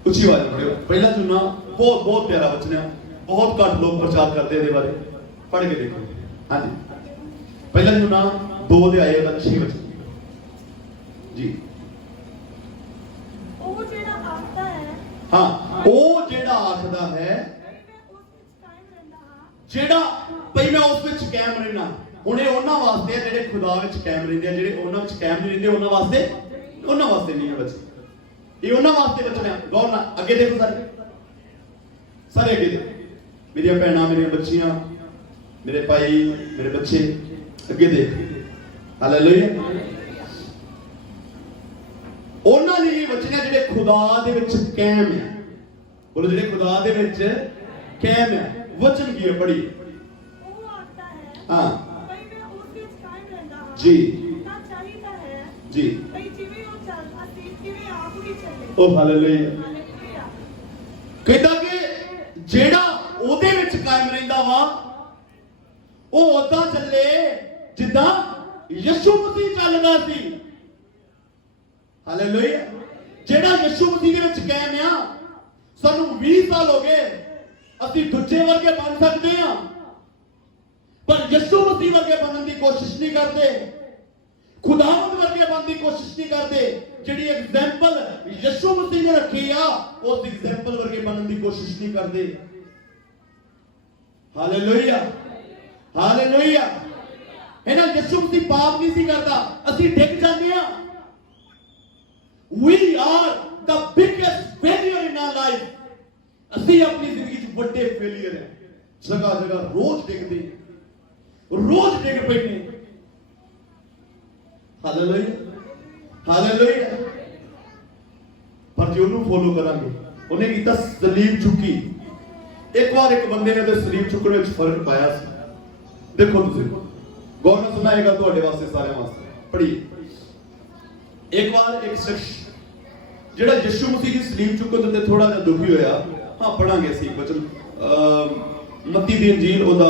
ਉੱਚੀ ਆਵਾਜ਼ ਨਾਲ ਪੜਿਓ। ਪਹਿਲਾ ਯੋਹਨਾ ਬਹੁਤ ਬਹੁਤ ਪਿਆਰਾ ਵਚਨ ਹੈ, ਬਹੁਤ ਘੱਟ ਲੋਕ ਪ੍ਰਚਾਰ ਕਰਦੇ ਇਹਦੇ ਬਾਰੇ। ਪੜ੍ਹ ਕੇ ਦੇਖੋ। ਹਾਂਜੀ, ਪਹਿਲਾ ਯੋਹਨਾ 2:6 ਵਚਨ ਜੀ। ਉਹ ਜਿਹੜਾ ਆਖਦਾ ਹੈ, ਹਾਂ, ਉਹ ਜਿਹੜਾ ਆਖਦਾ ਹੈ, ਜਿਹੜਾ ਭਈ ਮੈਂ ਉਸ ਵਿੱਚ ਕਾਇਮ ਰਹਿਣਾ। ਹੁਣ ਇਹ ਉਹਨਾਂ ਵਾਸਤੇ ਆ ਜਿਹੜੇ ਖੁਦਾ ਵਿੱਚ ਕਾਇਮ ਰਹਿੰਦੇ ਆ, ਜਿਹੜੇ ਉਹਨਾਂ ਵਿੱਚ ਕਾਇਮ ਨਹੀਂ ਰਹਿੰਦੇ ਉਹਨਾਂ ਵਾਸਤੇ ਨਹੀਂ ਹੈ ਬੱਚੇ। ਇਹ ਉਹਨਾਂ ਵਾਸਤੇ ਬਚਣਾ। ਗੌਰ ਨਾਲ ਅੱਗੇ ਦੇਖੋ ਸਾਰੇ ਅੱਗੇ ਦੇਖੋ। ਮੇਰੀਆਂ ਭੈਣਾਂ, ਮੇਰੀਆਂ ਬੱਚੀਆਂ, ਮੇਰੇ ਭਾਈ, ਮੇਰੇ ਬੱਚੇ, ਅੱਗੇ ਦੇਖ। ਹਾਲੇਲੂਇਆ। ਉਹਨਾਂ ਲਈ ਬਚਣਾ ਜਿਹੜੇ ਖੁਦਾ ਦੇ ਵਿੱਚ ਕਾਇਮ ਹੈ। ਬੋਲੋ, ਜਿਹੜੇ ਖੁਦਾ ਦੇ ਵਿੱਚ ਕਾਇਮ ਹੈ। ਵਚਨ ਕੀ ਹੈ? ਪੜ੍ਹੀ। ਉਹ ਆਖਦਾ ਹੈ, ਹਾਂ, ਭਈ ਮੈਂ ਉਸ ਵਿੱਚ ਕਾਇਮ ਰਹਿੰਦਾ ਹਾਂ। ਜੀ। ਤਾਂ ਚਾਹੀਦਾ ਹੈ ਜੀ, ਭਈ ਜਿਵੇਂ ਉਹ ਚੱਲਦਾ ਸੀ ਕਿਵੇਂ ਆਪ ਵੀ ਚੱਲੇ। ਉਹ ਹਾਲੇਲੂਇਆ। ਹਾਲੇਲੂਇਆ। ਕਹਿੰਦਾ ਕਿ ਜਿਹੜਾ ਉਹਦੇ ਵਿੱਚ ਕਾਇਮ ਰਹਿੰਦਾ ਵਾ, ਉਹ ਉਦਾਂ ਚੱਲੇ ਜਿੱਦਾਂ ਯਿਸੂ ਮਸੀਹ ਚੱਲਦਾ ਸੀ। ਹਾਲੇਲੂਇਆ। ਜਿਹੜਾ ਯਿਸੂ ਮਸੀਹ ਦੇ ਵਿੱਚ ਕਾਇਮ ਆ, ਸਾਨੂੰ 20 ਸਾਲ ਹੋ ਗਏ, ਅਸੀਂ ਦੂਜੇ ਵਰਗੇ ਬਣ ਸਕਦੇ ਹਾਂ, ਪਰ ਯਿਸੂ ਮਸੀਹ ਵਰਗੇ ਬਣਨ ਦੀ ਕੋਸ਼ਿਸ਼ ਨਹੀਂ ਕਰਦੇ, ਖੁਦਾਵੰਦ ਵਰਗੇ ਬਣਨ ਦੀ ਕੋਸ਼ਿਸ਼ ਨਹੀਂ ਕਰਦੇ। ਜਿਹੜੀ ਐਗਜ਼ਾਮਪਲ ਯਿਸੂ ਮਸੀਹ ਨੇ ਰੱਖੀ ਆ, ਉਸ ਐਗਜ਼ਾਮਪਲ ਵਰਗੇ ਬਣਨ ਦੀ ਕੋਸ਼ਿਸ਼ ਨਹੀਂ ਕਰਦੇ। Hallelujah, hallelujah. ਇਹਨਾਂ ਯਿਸੂ ਮਸੀਹ ਪਾਪ ਨਹੀਂ ਸੀ ਕਰਦਾ, ਅਸੀਂ ਡਿੱਗ ਜਾਂਦੇ ਆ। We are the biggest failure in our life. ਅਸੀਂ ਆਪਣੀ ਜ਼ਿੰਦਗੀ 'ਚ ਵੱਡੇ ਫੇਲਿਅਰ ਹੈ। ਜਗ੍ਹਾ ਜਗ੍ਹਾ ਰੋਜ਼ ਡਿੱਗਦੇ, ਰੋਜ਼ ਡਿੱਗ ਪੈਂਦੇ। Hallelujah, hallelujah. ਪਰ ਜੇ ਉਹਨੂੰ ਫੋਲੋ ਕਰਾਂਗੇ, ਉਹਨੇ ਕੀਤਾ ਸਲੀਬ ਚੁੱਕੀ। ਇੱਕ ਵਾਰ ਇੱਕ ਬੰਦੇ ਨੇ ਤੇ ਸਲੀਬ ਚੁੱਕਣ ਵਿੱਚ ਫਰਕ ਪਾਇਆ ਸੀ। ਦੇਖੋ ਤੁਸੀਂ ਗੌਰ ਨਾਲ ਸੁਣਾਏਗਾ ਤੁਹਾਡੇ ਵਾਸਤੇ, ਸਾਰਿਆਂ ਵਾਸਤੇ। ਪੜ੍ਹੀ। ਇੱਕ ਵਾਰ ਇੱਕ ਸ਼ਖਸ ਜਿਹੜਾ ਯਿਸੂ ਮਸੀਹ ਦੀ ਸਲੀਬ ਚੁੱਕਣ ਤੇ ਥੋੜਾ ਜਿਹਾ ਦੁਖੀ ਹੋਇਆ, हाँ पढ़ांगे ਅਸੀਂ वचन मत्ती दी इंजील ਉਹਦਾ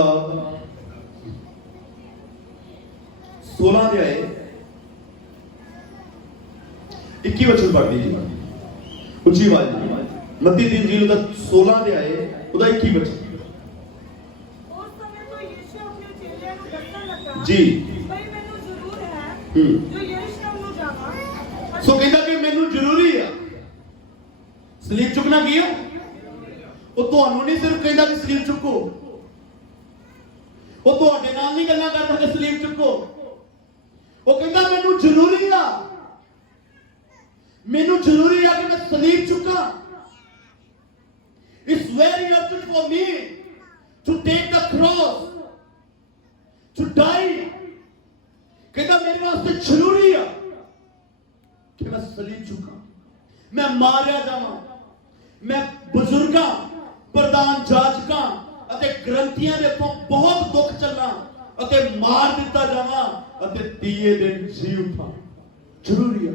16 ਅਧਿਆਏ 21 वचन पढ़ दीजिए ਉੱਚੀ ਆਵਾਜ਼ ਨਾਲ मत्ती दी इंजील ਉਹਦਾ 16 ਅਧਿਆਏ ਉਹਦਾ 21 वचन ਉਸ ਸਮੇਂ ਤੋਂ ਯਿਸੂ ਆਪਣੇ ਚੇਲਿਆਂ ਨੂੰ ਦੱਸਣ ਲੱਗਾ ਜੀ ਭਈ ਮੈਨੂੰ ਜ਼ਰੂਰ ਹੈ ਹੂੰ ਜੋ ਯਰੂਸ਼ਲਮ ਨੂੰ ਜਾਵਾਂ ਸੋ ਕਹਿੰਦਾ ਕਿ ਮੈਨੂੰ ਜ਼ਰੂਰੀ ਆ ਸਲੀਬ ਚੁੱਕਣਾ ਕੀ ਆ ਉਹ ਤੁਹਾਨੂੰ ਨਹੀਂ ਸਿਰਫ ਕਹਿੰਦਾ ਕਿ ਸਲੀਬ ਚੁੱਕੋ ਉਹ ਤੁਹਾਡੇ ਨਾਲ ਨਹੀਂ ਗੱਲਾਂ ਕਰਦਾ ਕਿ ਸਲੀਬ ਚੁੱਕੋ ਉਹ ਕਹਿੰਦਾ ਮੈਨੂੰ ਜ਼ਰੂਰੀ ਆ ਕਿ ਮੈਂ ਸਲੀਬ ਚੁੱਕਾਂ It's very urgent for me to take the cross to die ਕਹਿੰਦਾ ਮੇਰੇ ਵਾਸਤੇ ਜ਼ਰੂਰੀ ਆ ਕਿ ਮੈਂ ਸਲੀਬ ਚੁੱਕਾਂ ਮੈਂ ਮਾਰਿਆ ਜਾਵਾਂ ਮੈਂ ਬਜ਼ੁਰਗਾਂ ਪ੍ਰਧਾਨ ਜਾਜਕਾਂ ਅਤੇ ਗ੍ਰੰਥੀਆਂ ਦੇ ਤੋਂ ਬਹੁਤ ਦੁੱਖ ਚੱਲਾਂ ਅਤੇ ਮਾਰ ਦਿੱਤਾ ਜਾਵਾਂ ਅਤੇ ਤੀਏ ਦਿਨ ਜੀ ਉਠਾਂ ਜ਼ਰੂਰੀ ਹੈ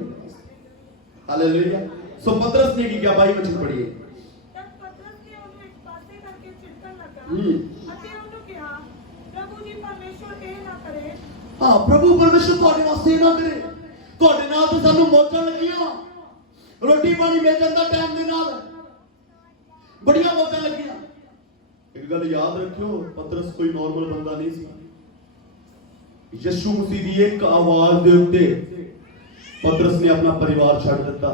ਹਾਲੇਲੂਇਆ ਸੋ ਪਤਰਸ ਨੇ ਕੀ ਕਿਹਾ ਬਾਈ ਵਚਨ ਪੜ੍ਹੀਏ ਤਦ ਪਤਰਸ ਨੇ ਉਹਨੂੰ ਇੱਕ ਪਾਸੇ ਕਰਕੇ ਝਿੜਕਣ ਲੱਗਾ ਅਤੇ ਉਹਨੂੰ ਕਿਹਾ ਪ੍ਰਭੂ ਜੀ ਪਰਮੇਸ਼ਵਰ ਇਹ ਨਾ ਕਰੇ ਹਾਂ ਪ੍ਰਭੂ ਪਰਮੇਸ਼ਵਰ ਤੁਹਾਡੇ ਵਾਸਤੇ ਇਹ ਨਾ ਕਰੇ ਤੁਹਾਡੇ ਨਾਲ ਤੇ ਸਾਨੂੰ ਮੌਜਾਂ ਲੱਗੀਆਂ ਰੋਟੀ ਪਾਣੀ ਮਿਲ ਜਾਂਦਾ ਟਾਈਮ ਦੇ ਨਾਲ ਬੜੀਆਂ ਮੌਜਾਂ ਲੱਗੀਆਂ ਇੱਕ ਗੱਲ ਯਾਦ ਰੱਖਿਓ ਪਤਰਸ ਕੋਈ ਨਾਰਮਲ ਬੰਦਾ ਨਹੀਂ ਸੀ ਯਿਸੂ ਮਸੀਹ ਦੀ ਇੱਕ ਆਵਾਜ਼ ਦੇ ਉੱਤੇ ਪਤਰਸ ਨੇ ਆਪਣਾ ਪਰਿਵਾਰ ਛੱਡ ਦਿੱਤਾ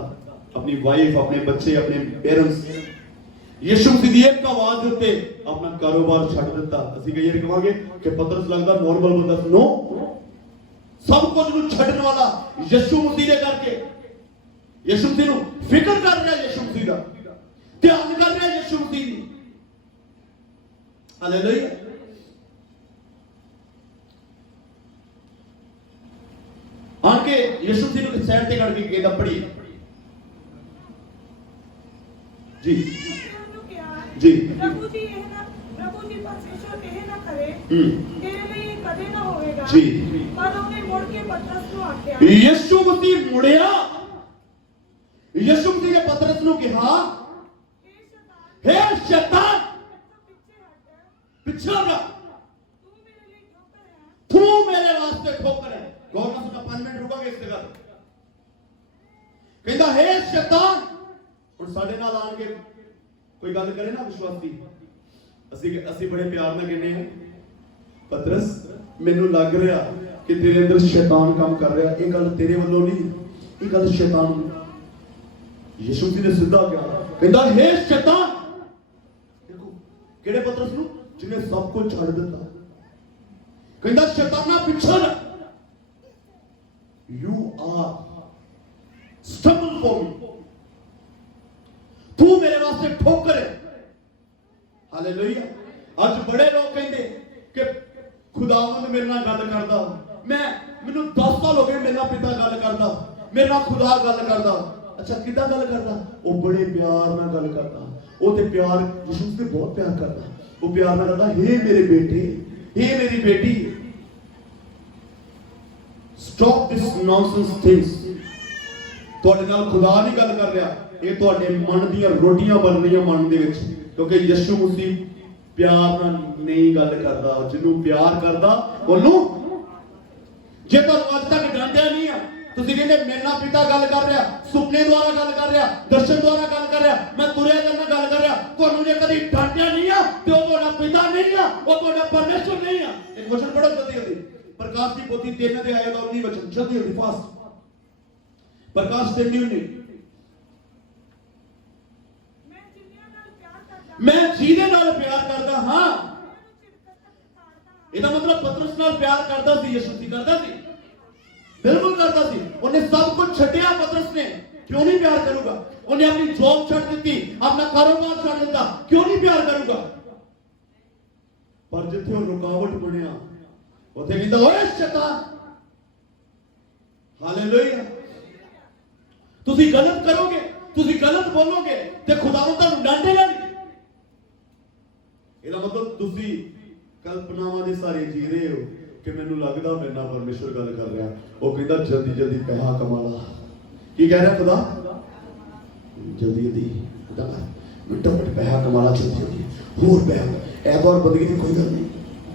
ਆਪਣੀ ਵਾਈਫ ਆਪਣੇ ਬੱਚੇ ਆਪਣੇ ਪੇਰੈਂਟਸ ਯਿਸੂ ਮਸੀਹ ਦੀ ਇੱਕ ਆਵਾਜ਼ ਦੇ ਉੱਤੇ ਆਪਣਾ ਕਾਰੋਬਾਰ ਛੱਡ ਦਿੱਤਾ ਅਸੀਂ ਕਈ ਵਾਰ ਕਹਾਂਗੇ ਕਿ ਪਤਰਸ ਲੱਗਦਾ ਨਾਰਮਲ ਬੰਦਾ ਸੀ ਨੋ ਸਭ ਕੁਝ ਨੂੰ ਛੱਡਣ ਵਾਲਾ ਯਿਸੂ ਮਸੀਹ ਦੇ ਕਰਕੇ ਯਿਸੂ ਮਸੀਹ ਨੂੰ ਫਿਕਰ ਕਰ ਰਿਹਾ ਯਿਸੂ ਮਸੀਹ ਦਾ ਧਿਆਨ ਕਰ ਰਿਹਾ ਯਿਸੂ ਮਸੀਹ ਦੀ ਹਾਲੇਲੂਇਆ ਆਕੇ ਯਿਸੂ ਮਸੀਹ ਨੂੰ ਸਾਈਡ ਤੇ ਕੱਢ ਕੇ ਕਹਿੰਦਾ ਪੜੀ ਜੀ ਉਹਨੂੰ ਕਿਹਾ ਜੀ ਪ੍ਰਭੂ ਜੀ ਪਰਮੇਸ਼ਵਰ ਇਹ ਨਾ ਕਰੇ ਤੇਰੇ ਲਈ ਇਹ ਕਦੇ ਨਾ ਹੋਵੇਗਾ ਜੀ ਪਰ ਉਹਨੇ ਮੁੜ ਕੇ ਪਤਰਸ ਨੂੰ ਆਖਿਆ ਯਿਸੂ ਮਸੀਹ ਮੁੜਿਆ ਯਿਸੂ ਮਸੀਹ ਨੇ ਪਤਰਸ ਨੂੰ ਕਿਹਾ हे शैतान हे शैतान पीछे हट पिछड़ जा तू मेरे लिए ठोकर है तू मेरे वास्ते ठोकर है गौर ਨਾਲ ਸੁਣਾ 5 ਮਿੰਟ ਰੁਕਾਂਗੇ ਇਸ ਜਗ੍ਹਾ ਤੇ ਕਹਿੰਦਾ हे शैतान ਹੁਣ ਸਾਡੇ ਨਾਲ ਆਣ ਕੇ ਕੋਈ ਗੱਲ ਕਰੇ ਨਾ ਵਿਸ਼ਵਾਸੀ ਅਸੀਂ ਬੜੇ ਪਿਆਰ ਨਾਲ ਕਹਿੰਦੇ ਆ ਪਤਰਸ ਮੈਨੂੰ ਲੱਗ ਰਿਹਾ ਕਿ ਤੇਰੇ ਅੰਦਰ ਸ਼ੈਤਾਨ ਕੰਮ ਕਰ ਰਿਹਾ ਇਹ ਗੱਲ ਤੇਰੇ ਵੱਲੋਂ ਨਹੀਂ ਇਹ ਗੱਲ ਸ਼ੈਤਾਨ ਯਿਸੂ ਜੀ ਨੇ ਸਿੱਧਾ ਕਿਹਾ ਕਹਿੰਦਾ हे शैतान ਦੇਖੋ ਕਿਹੜੇ ਪਤਰਸ ਨੂੰ ਜਿਹਨੇ ਸਭ ਕੁਝ ਛੱਡ ਦਿੱਤਾ ਕਹਿੰਦਾ ਸ਼ੈਤਾਨਾ ਪਿੱਛੇ ਯੂ ਆਰ ਸਟਬਲ ਫॉर मी ਤੂੰ ਮੇਰੇ ਵਾਸਤੇ ਠੋਕਰ ਹੈ ਹਾਲੇਲੂਇਆ ਅੱਜ ਬੜੇ ਲੋਕ ਕਹਿੰਦੇ ਕਿ ਖੁਦਾਵੰਦ ਮੇਰੇ ਨਾਲ ਗੱਲ ਕਰਦਾ ਮੈਨੂੰ 10 ਸਾਲ ਹੋ ਗਏ ਮੇਰੇ ਨਾਲ ਪਿਤਾ ਗੱਲ ਕਰਦਾ ਮੇਰੇ ਨਾਲ ਖੁਦਾ ਗੱਲ ਕਰਦਾ ਅੱਛਾ ਕਿੱਦਾਂ ਗੱਲ ਕਰਦਾ ਉਹ ਬੜੇ ਪਿਆਰ ਨਾਲ ਗੱਲ ਕਰਦਾ ਉਹ ਤੇ ਪਿਆਰ ਯਿਸੂ ਤੇ ਬਹੁਤ ਪਿਆਰ ਕਰਦਾ ਉਹ ਪਿਆਰ ਨਾਲ ਕਹਿੰਦਾ हे ਮੇਰੇ ਬੇਟੇ हे ਮੇਰੀ ਬੇਟੀ ਸਟਾਪ ਦਿਸ ਨੌਨਸੈਂਸ ਥਿੰਗਸ ਤੁਹਾਡੇ ਨਾਲ ਖੁਦਾ ਨਹੀਂ ਗੱਲ ਕਰ ਰਿਹਾ ਇਹ ਤੁਹਾਡੇ ਮਨ ਦੀਆਂ ਰੋਟੀਆਂ ਬਣ ਰਹੀਆਂ ਮਨ ਦੇ ਵਿੱਚ ਕਿਉਂਕਿ ਯਿਸੂ ਮਸੀਹ ਪਿਆਰ ਨਾਲ ਨਹੀਂ ਗੱਲ ਕਰਦਾ ਜਿਹਨੂੰ ਪਿਆਰ ਕਰਦਾ ਉਹਨੂੰ ਜੇ ਤੁਹਾਨੂੰ ਅੱਜ ਤੱਕ ਜਾਣਿਆ ਨਹੀਂ ਆ ਤੁਸੀਂ ਕਹਿੰਦੇ ਮੇਰੇ ਨਾਲ ਪਿਤਾ ਗੱਲ ਕਰ ਰਿਹਾ ਸੁਪਨੇ ਦੁਆਰਾ ਗੱਲ ਕਰ ਰਿਹਾ ਦਰਸ਼ਨ ਦੁਆਰਾ ਗੱਲ ਕਰ ਰਿਹਾ ਮੈਂ ਤੁਰਿਆ ਜਾਂਦਾ ਗੱਲ ਕਰ ਰਿਹਾ ਤੁਹਾਨੂੰ ਜੇ ਕਦੀ ਡਾਂਟਿਆ ਨਹੀਂ ਆ ਤੇ ਉਹ ਤੁਹਾਡਾ ਪਿਤਾ ਨਹੀਂ ਆ ਉਹ ਤੁਹਾਡਾ ਪਰਮੇਸ਼ਰ ਨਹੀਂ ਆ ਇੱਕ ਵਚਨ ਪੜੋ ਜਲਦੀ ਪ੍ਰਕਾਸ਼ ਦੀ ਪੋਥੀ 3 ਦੇ ਆਇਆ ਦਾ 19 ਵਚਨ ਜਲਦੀ ਫਾਸਟ ਪ੍ਰਕਾਸ਼ 3:19 ਮੈਂ ਜਿਹਦੇ ਨਾਲ ਪਿਆਰ ਕਰਦਾ ਹਾਂ ਇਹਦਾ ਮਤਲਬ ਪਤਰਸ ਨਾਲ ਪਿਆਰ ਕਰਦਾ ਸੀ ਯਿਸੂ ਸੀ ਕਰਦਾ ਸੀ ਬਿਲਕੁਲ ਕਰਦਾ ਸੀ ਉਹਨੇ ਸਭ ਕੁਝ ਛੱਡਿਆ ਪਤਰਸ ਨੇ ਕਿਉਂ ਨਹੀਂ ਪਿਆਰ ਕਰੂਗਾ ਉਹਨੇ ਆਪਣੀ ਜੌਬ ਛੱਡ ਦਿੱਤੀ ਆਪਣਾ ਕਾਰੋਬਾਰ ਛੱਡ ਦਿੱਤਾ ਕਿਉਂ ਨਹੀਂ ਪਿਆਰ ਕਰੂਗਾ ਪਰ ਜਿੱਥੇ ਉਹ ਰੁਕਾਵਟ ਬਣਿਆ ਉੱਥੇ ਕਹਿੰਦਾ ਓਏ ਸ਼ੈਤਾਨ ਹਾਲੇਲੂਇਆ ਤੁਸੀਂ ਗਲਤ ਕਰੋਗੇ ਤੁਸੀਂ ਗਲਤ ਬੋਲੋਗੇ ਤੇ ਖੁਦਾਵੰਦ ਤੁਹਾਨੂੰ ਡਾਂਟੇਗਾ ਨਹੀਂ ਇਹਦਾ ਮਤਲਬ ਤੁਸੀਂ ਕਲਪਨਾਵਾਂ ਦੇ ਸਾਰੇ ਜੀ ਰਹੇ ਹੋ ਕਿ ਮੈਨੂੰ ਲੱਗਦਾ ਮੇਰੇ ਨਾਲ ਪਰਮੇਸ਼ਵਰ ਗੱਲ ਕਰ ਰਿਹਾ ਉਹ ਕਹਿੰਦਾ ਜਲਦੀ ਜਲਦੀ ਪੈਸਾ ਕਮਾ ਲਾ ਕੀ ਕਹਿ ਰਿਹਾ ਖੁਦਾ ਜਲਦੀ ਜਲਦੀ मिनटों मिनट पैसा कमाना चलती होती है, होर पैसा ऐतवार बंदगी की कोई गल नहीं,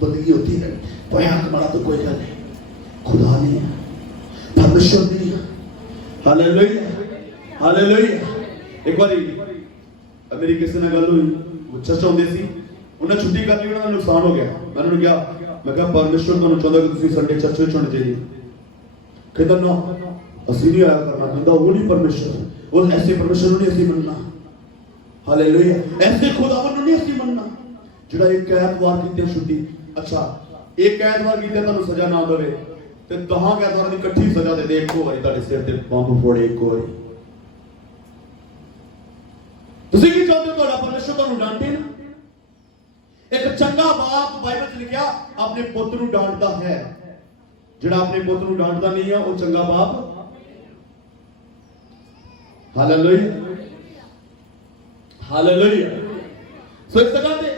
बंदगी होती है, पैसा कमाना तो कोई गल नहीं, खुदा नहीं है, परमेश्वर नहीं है। Hallelujah hallelujah. एक बार मेरी किसी ने गल हुई, वो चर्च आउंदे सी, उन्हें छुट्टी कर ली, उन्हें नुकसान हो गया। मैं उन्होंने कहा, मैं कहा परमेश्वर तुहानू चाहता कि तुसीं संडे चर्च विच होने चाहिए। कहता ना असीं नहीं आया करना, कहता वो नहीं परमेश्वर, वो ऐसे परमेश्वर नहीं असीं मनना। हालेलुया। ऐसे खुदावन नहीं असीं मनना जिहड़ा एक ऐतवार कीते छुट्टी। अच्छा एक ऐतवार कीते तुहानू सजा ना देवे ते 10 ऐतवार दी इकट्ठी सजा दे दे, इक्को वारी तुहाडे सिर ते बंब फोड़े इक्को वारी। तुसीं की चाहते हो तुहाडा परमेश्वर तुहानू डांटे ना? एक चंगा बाप बाइबल च लिखिया अपने पुੱਤ ਨੂੰ डांटदा है, ਜਿਹੜਾ अपने पुੱਤ ਨੂੰ डांटदा नहीं है वो चंगा बाप। Hallelujah hallelujah. सो इस जगह पे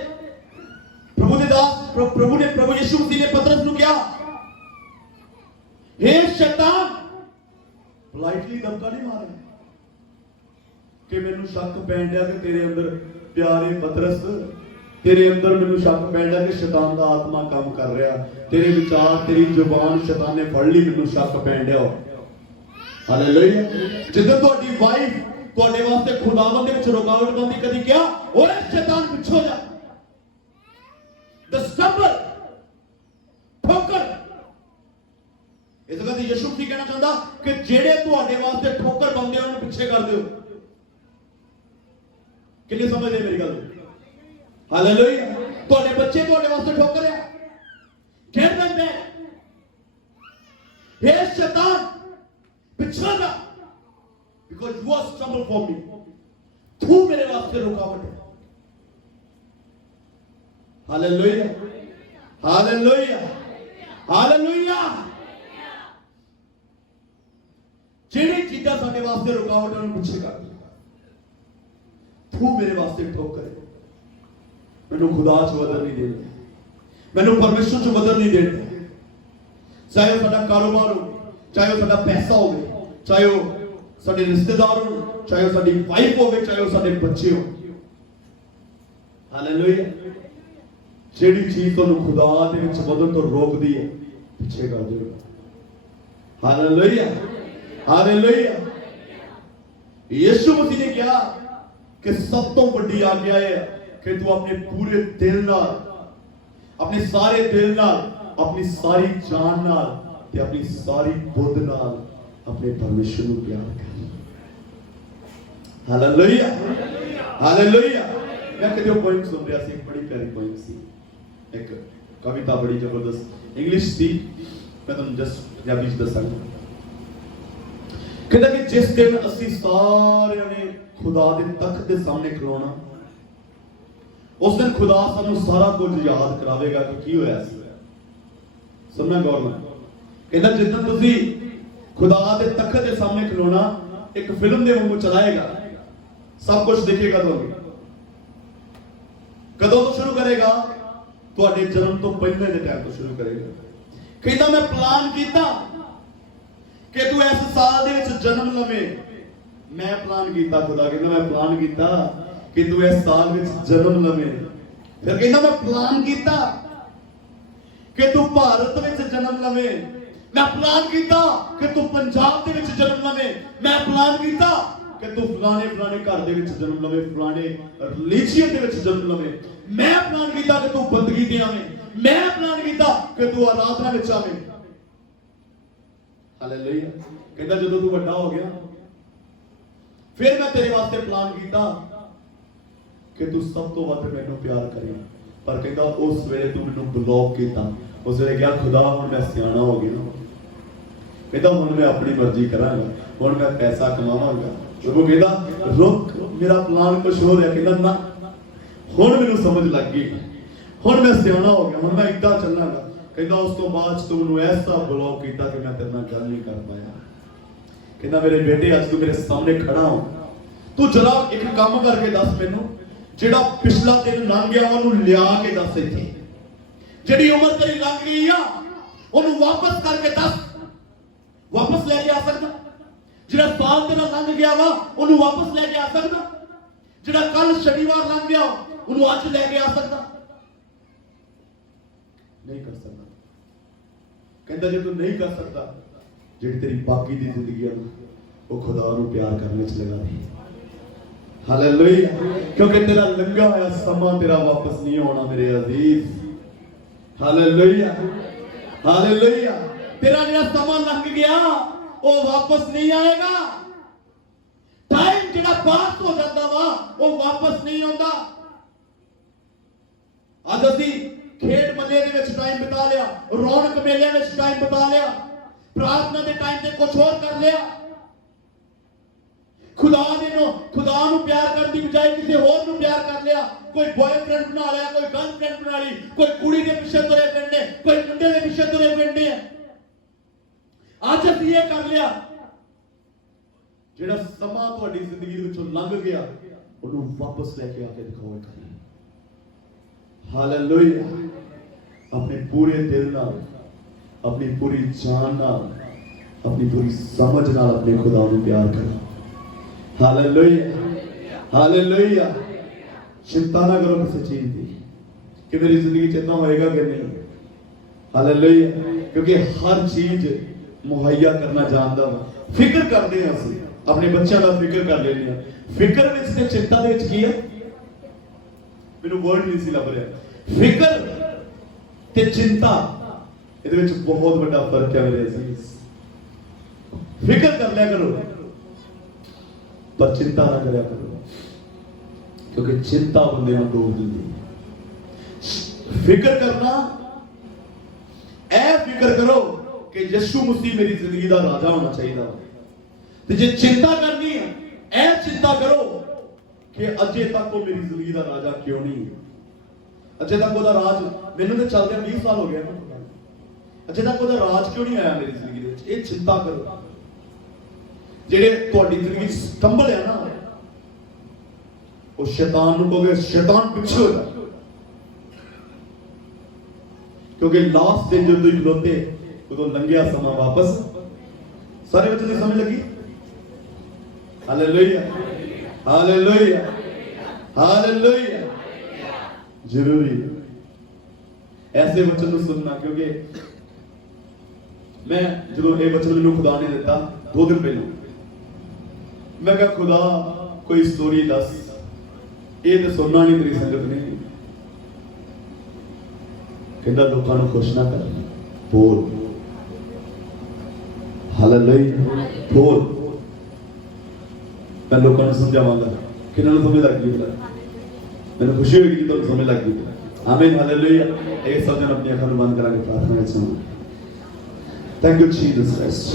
प्रभु ने दास प्रभु यीशु मसीह ने पतरस ਨੂੰ किया, हे शैतान, पोलाइटली धमका नहीं मारा कि मैनू शक पैन दिया कि तेरे अंदर प्यारे पतरस, तेरे अंदर मैनू शक पैन दिया कि शैतान का आत्मा काम कर रहा, तेरे विचार तेरी जुबान शैतान ने फड़ ली, मैनू शक पैन दिया। हालेलुया। जिद्दन तुहाडी वाइफ तुहाडे वास्ते खुदावंद दे विच रुकावट बनदी, कदी क्या ओए शैतान पिछो जा, द स्टंबल ठोकर। इस जगह ते यीशु मसीह कहना चाहता कि जेड़े तुहाडे वास्ते ठोकर बनदे उन्हें पीछे कर दिओ। किन्ने समझदे मेरी गल? हालेलुया। तुहाडे बच्चे तुहाडे वास्ते ठोकर है, get them back। हे शैतान पिछा जा, because you are stumble for me, तू मेरे वास्ते रुकावट है। Hallelujah hallelujah hallelujah. जेड़ी चीज़ां साडे वास्ते रुकावट उन्हें पीछे कर दे, तू मेरे वास्ते ठोकर है। मैनू खुदा च वधन नहीं देना, मैनू परमेश्वर च वधन नहीं देना। चाहे वो साडा कारोबार हो, चाहे वो साडा पैसा हो, चाहे वो साडे रिश्तेदार हो, चाहे वो साडी वाइफ हो, चाहे वो साडे बच्चे हो। हालेलुया। जेड़ी चीज तुहानू खुदा दे विच वधन तो रोकदी है, पीछे कर दिओ। Hallelujah hallelujah. यीशु मसीह ने कहा कि सब तो बड़ी आज्ञा है कि तू अपने पूरे दिल नाल, अपने सारे दिल नाल, अपनी सारी जान नाल ते अपनी सारी बुद्ध नाल अपने परमेश्वर को प्यार कर। Hallelujah hallelujah. मैं कहते हो पॉइंट सुन रहा सी, एक बड़ी प्यारी पॉइंट सी, एक कविता बड़ी जबरदस्त इंग्लिश सी, मैं तुम जस्ट पंजाबी च दसांगा। कहता कि जिस दिन असी सारे ने खुदा दे तख्त दे सामने खलोना, उस दिन खुदा सानू सारा कुछ याद करावेगा कि की होया सी। सुनना गौर नाल। कहता जिस दिन तुसी खुदा दे तख्त दे सामने खलोना, एक फिल्म दे वांगू चलाएगा, सब कुछ दिखेगा। तो कदों तो शुरू करेगा? तुहाडे जन्म तो पहले दे टाइम तो शुरू करेगा। कहता मैं प्लान कीता कि तू इस साल दे विच जन्म लवे। मैं प्लान कीता, खुदा कहता मैं प्लान कीता कि तू इस साल विच जन्म लवे। फिर कहता मैं प्लान कीता कि तू भारत विच जन्म लवे। मैं प्लान कीता कि तू पंजाब दे विच जन्म लवे। मैं प्लान कीता कि तू फलाने फलाने घर दे विच जन्म लवे, फलाने रिलीजियन दे विच जन्म लवे। मैं प्लान कीता कि तू बंदगी ते आवे। मैं प्लान कीता कि तू आराधना विच आवे। हालेलुया। कहता जदों तू बड़ा हो गया, फिर मैं तेरे वास्ते प्लान कीता कि तू सब तो वध मैनू प्यार करे। पर कहता उस वेले तू मैनू ब्लॉक कीता। उस वेले क्या खुदा हुण मैं सियाणा हो गया, कहता हुण मैं अपनी मर्जी करांगा, हुण मैं पैसा कमावांगा। वो कहता रुक, मेरा प्लान कुछ हो रहा। कहता ना, हुण मैनू समझ लग गई, हुण मैं सियाणा हो गया, हुण मैं इदां चलांगा। कहता उस तो बाद तू मैनू ऐसा ब्लॉक कीता कि मैं तेरे नाल गल नहीं कर पाया। कहता मेरे बेटे अज तू मेरे सामने खड़ा हो, तू जरा एक काम करके दस मैनू, जेड़ा पिछला दिन लंघ गया ओनू लिया के दस। इत्थे जेड़ी उम्र तेरी लंघ गई आ ओनू वापस करके दस। वापस लेके आ सकदा? जेड़ा साल तेरा लंघ गया वा ओनू वापस लेके आ सकदा? ਜਿਹੜਾ ਕੱਲ ਸ਼ਨੀਵਾਰ ਲੰਘ ਗਿਆ ਉਹਨੂੰ ਅੱਜ ਲੈ ਕੇ ਆ ਸਕਦਾ? ਨਹੀਂ ਕਰ ਸਕਦਾ। ਕਹਿੰਦਾ ਜੇ ਤੂੰ ਨਹੀਂ ਕਰ ਸਕਦਾ, ਜਿਹੜੀ ਤੇਰੀ ਬਾਕੀ ਦੀ ਜ਼ਿੰਦਗੀ ਆ ਉਹ ਖੁਦਾ ਨੂੰ ਪਿਆਰ ਕਰਨੇ 'ਚ ਲਗਾ ਦੇ। ਹਾਲੇਲੂਇਆ। ਕਿਉਂਕਿ ਤੇਰਾ ਲੰਘਾ ਹੋਇਆ ਸਮਾਂ ਤੇਰਾ ਵਾਪਸ ਨਹੀਂ ਆਉਣਾ ਮੇਰੇ ਅਜ਼ੀਜ਼। Hallelujah, hallelujah. ਤੇਰਾ ਜਿਹੜਾ ਸਮਾਂ ਲੰਘ ਗਿਆ ਉਹ ਵਾਪਸ ਨਹੀਂ ਆਏਗਾ। ਟਾਈਮ ਜਿਹੜਾ ਪਾਸ ਹੋ ਜਾਂਦਾ ਵਾ ਉਹ ਵਾਪਸ ਨਹੀਂ ਆਉਂਦਾ। ਅੱਜ ਅਸੀਂ ਖੇਡ ਮੇਲੇ ਦੇ ਵਿੱਚ ਟਾਈਮ ਬਿਤਾ ਲਿਆ, ਰੌਣਕ ਮੇਲਿਆਂ ਵਿੱਚ ਟਾਈਮ ਬਿਤਾ ਲਿਆ, ਪ੍ਰਾਰਥਨਾ ਦੇ ਟਾਈਮ ਤੇ ਕੁਝ ਹੋਰ ਕਰ ਲਿਆ। ਖੁਦਾ ਨੂੰ ਪਿਆਰ ਕਰਨ ਦੀ ਬਜਾਏ ਕਿਸੇ ਹੋਰ ਨੂੰ ਪਿਆਰ ਕਰ ਲਿਆ। ਕੋਈ ਬॉयਫ੍ਰੈਂਡ ਬਣਾ ਲਿਆ, ਕੋਈ ਗਰਲਫ੍ਰੈਂਡ ਬਣਾ ਲਈ, ਕੋਈ ਕੁੜੀ ਦੇ ਪਿੱਛੇ ਤੁਰੇ ਫਿਰਦੇ, ਕੋਈ ਮੁੰਡੇ ਦੇ ਪਿੱਛੇ ਤੁਰੇ ਫਿਰਦੇ ਆ। ਅੱਜ ਅਸੀਂ ਇਹ ਕਰ ਲਿਆ। ਜਿਹੜਾ ਸਮਾਂ ਤੁਹਾਡੀ ਜ਼ਿੰਦਗੀ ਵਿੱਚੋਂ ਲੰਘ ਗਿਆ ਉਹਨੂੰ ਵਾਪਸ ਲੈ ਕੇ ਆ ਕੇ ਦਿਖਾਓ। ਹਾਲੇਲੂਇਆ। ਆਪਣੇ ਪੂਰੇ ਦਿਲ ਨਾਲ, ਆਪਣੀ ਪੂਰੀ ਜਾਨ ਨਾਲ, ਆਪਣੀ ਪੂਰੀ ਸਮਝ ਨਾਲ ਆਪਣੇ ਖੁਦਾ ਨੂੰ ਪਿਆਰ ਕਰੋ। Hallelujah, hallelujah. चिंता ना करो किसी चीज की कि मेरी जिंदगी च इतना होएगा कि नहीं। हालेलुया। क्योंकि हर चीज मुहैया करना जानता वा। फिक्र करते हैं असं अपने बच्चों का फिक्र कर लेने हैं। फिक्र में से चिंता दे की है मैंने वर्ड नहीं सी लभ रहा। फिक्र ते चिंता ਇਹਦੇ ਵਿੱਚ बहुत बड़ा फर्क है मेरे अजीज। फिक्र कर लिया करो पर चिंता ना करया करो, क्योंकि चिंता बंदे को डूब देती है। फिक्र करना, ऐ फिक्र करो कि यीशु मसीह मेरी जिंदगी का राजा होना चाहिए। तो जे चिंता करनी है, ऐ चिंता करो कि अजे तक वो मेरी जिंदगी का राजा क्यों नहीं है। अजे तक वो राज मैनू तो चलते 20 साल हो गए, अजे तक वो राज क्यों नहीं आया मेरी जिंदगी में। ये चिंता करो। जेडे तुहाडी जिंदगी स्टंबल है ना, वो शैतान को कहोगे शैतान पीछे हो जा, क्योंकि लास्ट दिन जो तुम खलोते उदों लंघिया समा वापस। सारे बच्चों की समझ लगी? Hallelujah, hallelujah, hallelujah. जरूरी ऐसे वचन को सुनना, क्योंकि मैं जो ये वचन मैंने खुदा ने दिता 2 दिन पहले, मैं कहा खुदा कोई स्टोरी दस, ये तो सुनना नहीं तेरी संगत ने। कहता लोगों को खुश ना कर, बोल। हालेलुया, बोल। मैं लोगों को समझावांगा कि ना समझ लग गई, मैंने खुशी होगी कि तो समझ लग गई। आमीन, हालेलुया। एक सब जन अपनी आंखें बंद करा के प्रार्थना करें। Thank you Jesus Christ.